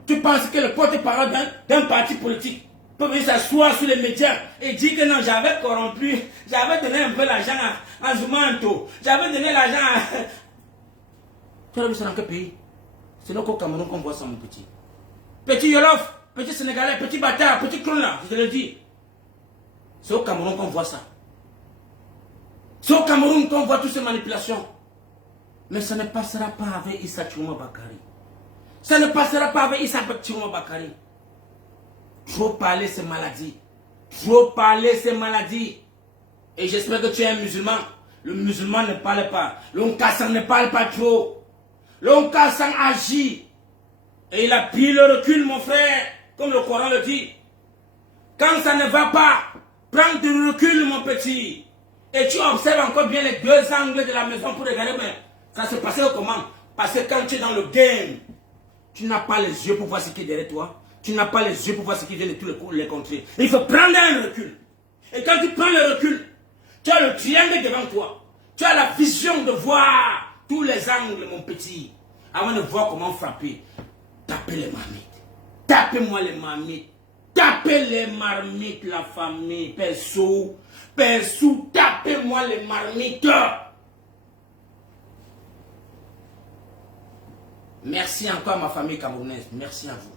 Tu penses que le porte-parole d'un parti politique peut venir s'asseoir sur les médias et dire que non, j'avais corrompu, j'avais donné un peu l'argent à Zoumanto, j'avais donné l'argent à... Tu as vu ça dans quel pays? C'est là qu'au Cameroun qu'on voit ça, mon petit. Petit Yolof, petit Sénégalais, petit bâtard, petit clone là, je te le dis. C'est au Cameroun qu'on voit ça. C'est au Cameroun qu'on voit toutes ces manipulations. Mais ça ne passera pas avec Issa Chuma Bakary. Ça ne passera pas avec Issa Chuma Bakary. Trop parler ces maladies. Trop parler ces maladies. Et j'espère que tu es un musulman. Le musulman ne parle pas. Le Nkassan ne parle pas trop. Le Nkassan agit. Et il a pris le recul, mon frère. Comme le Coran le dit. Quand ça ne va pas, prends du recul, mon petit. Et tu observes encore bien les deux angles de la maison pour regarder. Mais ça se passait comment? Parce que quand tu es dans le game, tu n'as pas les yeux pour voir ce qui est derrière toi. Tu n'as pas les yeux pour voir ce qui vient de tous les contrées. Il faut prendre un recul. Et quand tu prends le recul, tu as le triangle devant toi. Tu as la vision de voir tous les angles, mon petit. Avant de voir comment frapper. Tapez les marmites. Tapez-moi les marmites. Tapez les marmites, la famille. Perso, tapez-moi les marmites. Merci encore à ma famille camerounaise. Merci à vous.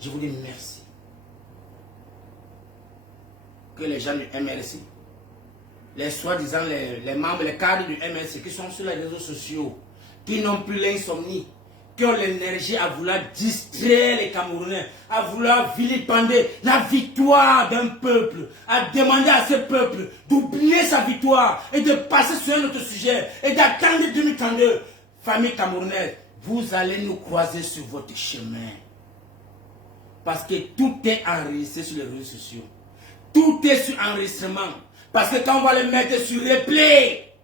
Je vous dis merci. Que les gens du MLC, les soi-disant les membres, les cadres du MLC qui sont sur les réseaux sociaux, qui n'ont plus l'insomnie, qui ont l'énergie à vouloir distraire les Camerounais, à vouloir vilipender la victoire d'un peuple, à demander à ce peuple d'oublier sa victoire et de passer sur un autre sujet et d'attendre 2032. Famille camerounaise, vous allez nous croiser sur votre chemin. Parce que tout est enregistré sur les réseaux sociaux. Tout est sur enregistrement. Parce que quand on va le mettre sur replay,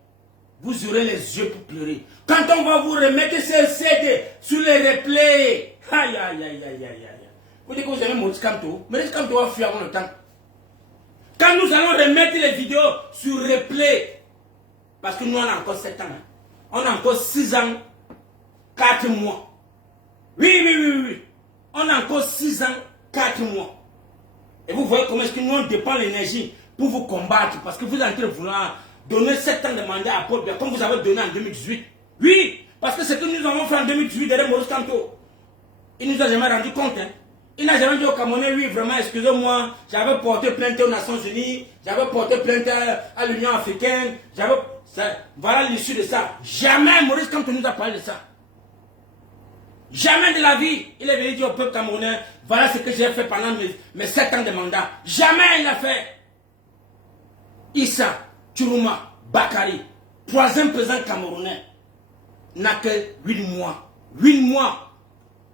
vous aurez les yeux pour pleurer. Quand on va vous remettre ce CD sur les replays, aïe aïe aïe aïe aïe aïe. Vous dites que vous aimez Maurice Kamto. Maurice Kamto va fuir avant le temps. Quand nous allons remettre les vidéos sur replay, parce que nous on a encore 7 ans. Hein. On a encore 6 ans, 4 mois. Oui. On a encore 6 ans, 4 mois. Et vous voyez comment est-ce que nous on dépend l'énergie pour vous combattre. Parce que vous êtes en train de vouloir donner 7 ans de mandat à Paul Biya, comme vous avez donné en 2018. Oui, parce que ce que nous avons fait en 2018 derrière Maurice Kamto, il nous a jamais rendu compte. Hein. Il n'a jamais dit au Camerounais, oui, vraiment, excusez-moi, j'avais porté plainte aux Nations Unies, j'avais porté plainte à l'Union africaine, voilà l'issue de ça. Jamais Maurice Kamto nous a parlé de ça. Jamais de la vie, il est venu dire au peuple camerounais, voilà ce que j'ai fait pendant mes 7 ans de mandat. Jamais il l'a fait. Issa Chuma Bakary, 3e président camerounais, n'a que 8 mois. 8 mois.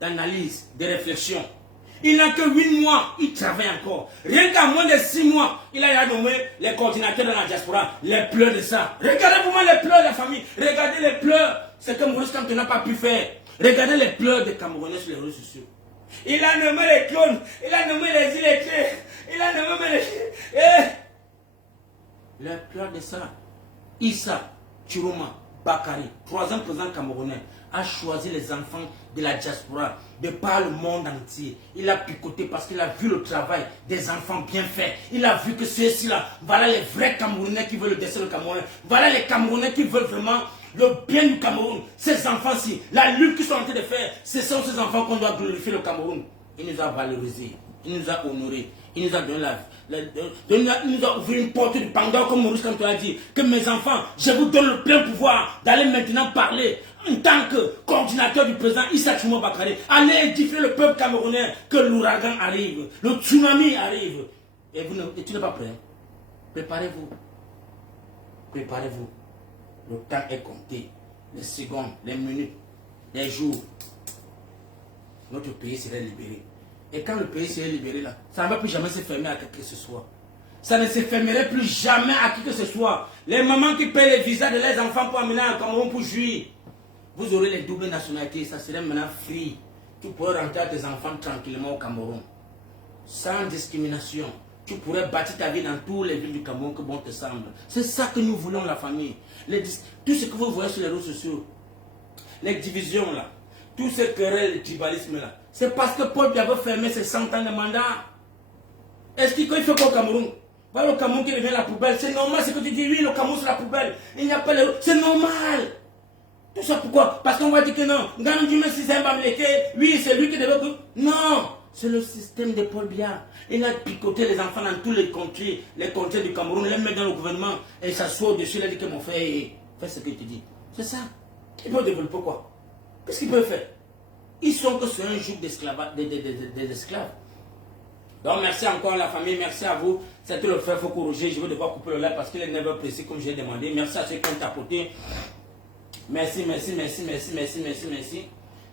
d'analyse, de réflexion. Il n'a que 8 mois, il travaille encore. Rien qu'à moins de 6 mois, il a nommé les coordinateurs de la diaspora, les pleurs de ça. Regardez-vous les pleurs de la famille, regardez les pleurs. C'est que Maurice Kamto n'a pas pu faire. Regardez les pleurs des Camerounais sur les réseaux sociaux. Il a nommé les clones, il a nommé les illettrés, il a nommé les pleurs de ça. Issa Chiroma Bakari, 3e président camerounais, a choisi les enfants de la diaspora de par le monde entier. Il a picoté parce qu'il a vu le travail des enfants bien faits. Il a vu que ceux-ci là, voilà les vrais Camerounais qui veulent le destin du Cameroun. Voilà les Camerounais qui veulent vraiment le bien du Cameroun. Ces enfants-ci, la lutte qu'ils sont en train de faire, ce sont ces enfants qu'on doit glorifier le Cameroun. Il nous a valorisés, il nous a honorés, il nous a donné il nous a ouvert une porte du Pandore, comme Maurice Kamto a dit, que mes enfants, je vous donne le plein pouvoir d'aller maintenant parler en tant que coordinateur du président Issa Chuma Bakari, allez édifier le peuple camerounais, que l'ouragan arrive, le tsunami arrive. Et tu n'es pas prêt. Préparez-vous. Préparez-vous. Le temps est compté. Les secondes, les minutes, les jours. Notre pays serait libéré. Et quand le pays serait libéré, là, ça ne va plus jamais se fermer à qui que ce soit. Ça ne se fermerait plus jamais à qui que ce soit. Les mamans qui paient les visas de leurs enfants pour amener en Cameroun pour jouir. Vous aurez les doubles nationalités, ça serait maintenant free. Tu pourrais rentrer à tes enfants tranquillement au Cameroun. Sans discrimination. Tu pourrais bâtir ta vie dans toutes les villes du Cameroun que bon te semble. C'est ça que nous voulons, la famille. Tout ce que vous voyez sur les réseaux sociaux, les divisions là, tout ce querelle, le tribalisme là, c'est parce que Paul Biya veut fermer ses 100 ans de mandat. Est-ce qu'il fait quoi au Cameroun? Voilà le Cameroun qui devient la poubelle. C'est normal ce que tu dis, oui, le Cameroun c'est la poubelle. Il n'y a pas les... C'est normal. Tout ça pourquoi? Parce qu'on va dire que non. Oui, c'est lui qui devait... Non. C'est le système de Paul Biya. Il a picoté les enfants dans tous les contrées du Cameroun, les met dans le gouvernement et il s'assoit au-dessus, il a dit que mon frère, fais ce que tu dis. C'est ça. Il peut développer quoi? Qu'est-ce qu'il peut faire? Ils sont que sur un joug des esclaves. Donc merci encore à la famille, merci à vous. C'était le frère Foko Roger. Je vais devoir couper le live parce qu'il est 9h précis comme j'ai demandé. Merci à ceux qui ont tapoté. Merci.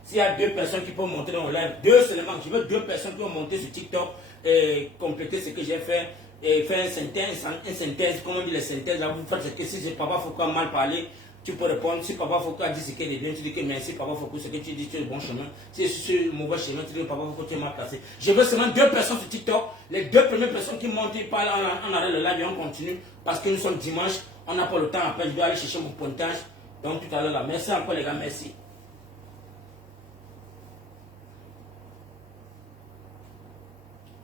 S'il y a 2 personnes qui peuvent monter dans le live, 2 seulement, je veux 2 personnes qui vont monter sur TikTok et compléter ce que j'ai fait et faire une synthèse, comment on dit les synthèses, là, vous faites ce que si Papa Foko a mal parlé, tu peux répondre. Si Papa Foko a dit ce qu'il est bien, tu dis que merci Papa Foko, ce que tu dis, tu es le bon chemin. Si c'est sur le mauvais chemin, tu dis que Papa Foko, tu es mal placé. Je veux seulement 2 personnes sur TikTok, les 2 premières personnes qui montent, ils parlent, on arrête le live et on continue parce que nous sommes dimanche, on n'a pas le temps, après je dois aller chercher mon pointage. Donc tout à l'heure là, merci encore les gars, merci.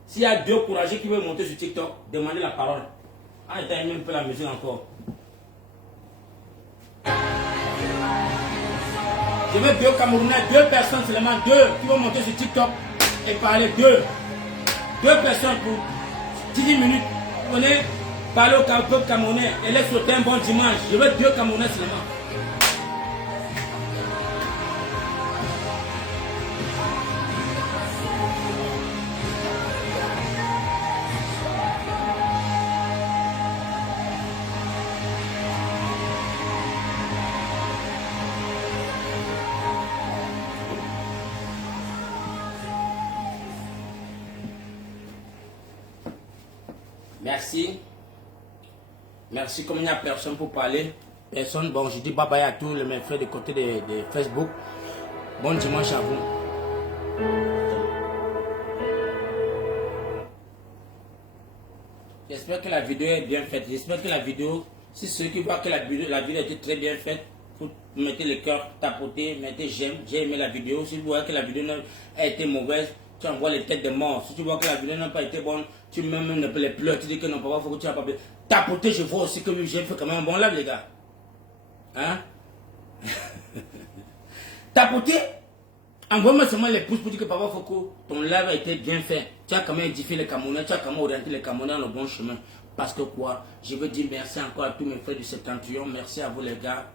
S'il y a 2 courageux qui veulent monter sur TikTok, demandez la parole. En étant même peu la musique encore. Je veux 2 Camerounais, 2 personnes seulement, 2 qui vont monter sur TikTok et parler. 2 personnes pour 10 minutes. Vous venez parler au peuple camerounais et les souhaiter un bon dimanche. Je veux 2 Camerounais seulement. Merci, comme il n'y a personne pour parler. Personne, bon, je dis bye bye à tous mes frères de côté de Facebook. Bon dimanche à vous. J'espère que la vidéo est bien faite. J'espère que la vidéo, si ceux qui voient que la vidéo a été très bien faite, vous mettez le cœur, tapotez, mettez j'aime, j'ai aimé la vidéo. Si vous voyez que la vidéo a été mauvaise, tu envoies les têtes de mort. Si tu vois que la vidéo n'a pas été bonne, tu mets même les pleurs, tu dis que non, papa, faut que tu n'as pas pu. Tapoter, je vois aussi que j'ai fait quand même un bon live, les gars. Hein? Tapoter, envoie-moi seulement les pouces pour dire que papa Foko, ton live a été bien fait. Tu as quand même édifié les Camerounais, tu as quand même orienté les Camerounais dans le bon chemin. Parce que quoi? Je veux dire merci encore à tous mes frères du Septentrion. Merci à vous, les gars.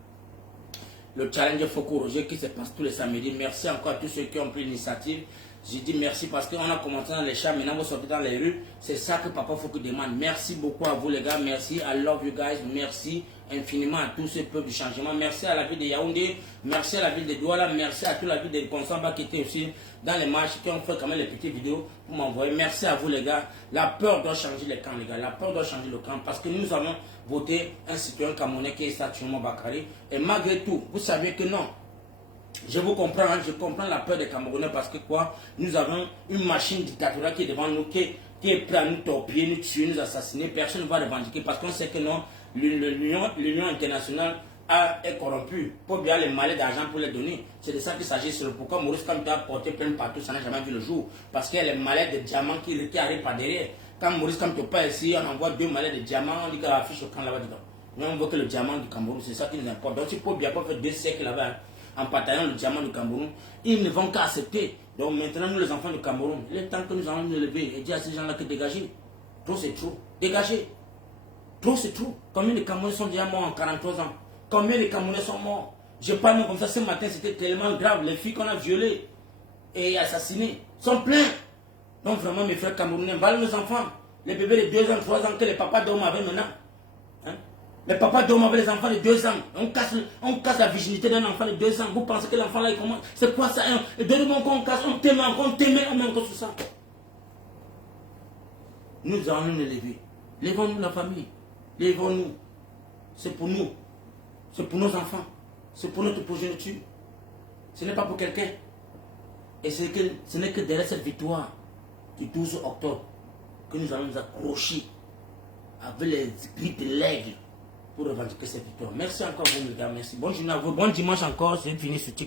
Le challenge Foko Roger qui se passe tous les samedis. Merci encore à tous ceux qui ont pris l'initiative. J'ai dit merci parce qu'on a commencé dans les chats, maintenant vous sortez dans les rues. C'est ça que Papa Foko demande. Merci beaucoup à vous les gars, merci. I love you guys, merci. infiniment à tous ces peuples du changement. Merci à la ville de Yaoundé, merci à la ville de Douala, merci à toute la ville de Konsamba qui était aussi dans les marches, qui ont fait quand même les petites vidéos pour m'envoyer. Merci à vous les gars. La peur doit changer les camps les gars, la peur doit changer le camp parce que nous avons voté un citoyen camerounais qui est Saturno Bakary. Et malgré tout, vous savez que non. Je vous comprends, hein, je comprends la peur des Camerounais parce que quoi, nous avons une machine dictatoriale qui est devant nous, qui est prête à nous torpiller, nous tuer, nous assassiner. Personne ne va revendiquer parce qu'on sait que non, l'Union internationale est corrompue. Pour bien les malais d'argent pour les donner. C'est de ça qu'il s'agit. C'est pourquoi Maurice Kamto a porté plein partout, ça n'a jamais vu le jour. Parce qu'il y a les malais de diamants qui arrivent par derrière. Quand Maurice Kamto pas ici, on envoie 2 malais de diamants, on dit qu'il affiche au camp là-bas dedans. Nous on veut que le diamant du Cameroun, c'est ça qui nous importe. Donc si pour bien pas faire 2 siècles là-bas, en partageant le diamant du Cameroun, ils ne vont qu'accepter. Donc maintenant, nous les enfants du Cameroun, il est temps que nous allons nous lever et dire à ces gens-là que dégagez. Trop c'est trop. Dégagez. Trop c'est trop. Combien de Camerounais sont déjà morts en 43 ans? Combien de Camerounais sont morts? Je parle comme ça ce matin, c'était tellement grave. Les filles qu'on a violées et assassinées sont pleins. Donc vraiment mes frères camerounais, voilà nos enfants. Les bébés de 2 ans, 3 ans que les papas dorment avec maintenant. Hein? Les papas dorment avec les enfants de 2 ans. On casse la virginité d'un enfant de 2 ans. Vous pensez que l'enfant là, il commence? C'est quoi ça? Donnez-moi qu'on casse, on t'aime encore sur ça. Nous allons nous lever. Levons-nous la famille. Levons-nous. C'est pour nous. C'est pour nos enfants. C'est pour notre progéniture. Ce n'est pas pour quelqu'un. Et ce n'est que derrière cette victoire du 12 octobre que nous allons nous accrocher avec les griffes de l'aigle pour revendiquer cette victoire. Merci encore vous les gars, merci. Bonne journée à vous, bon dimanche encore, c'est fini ce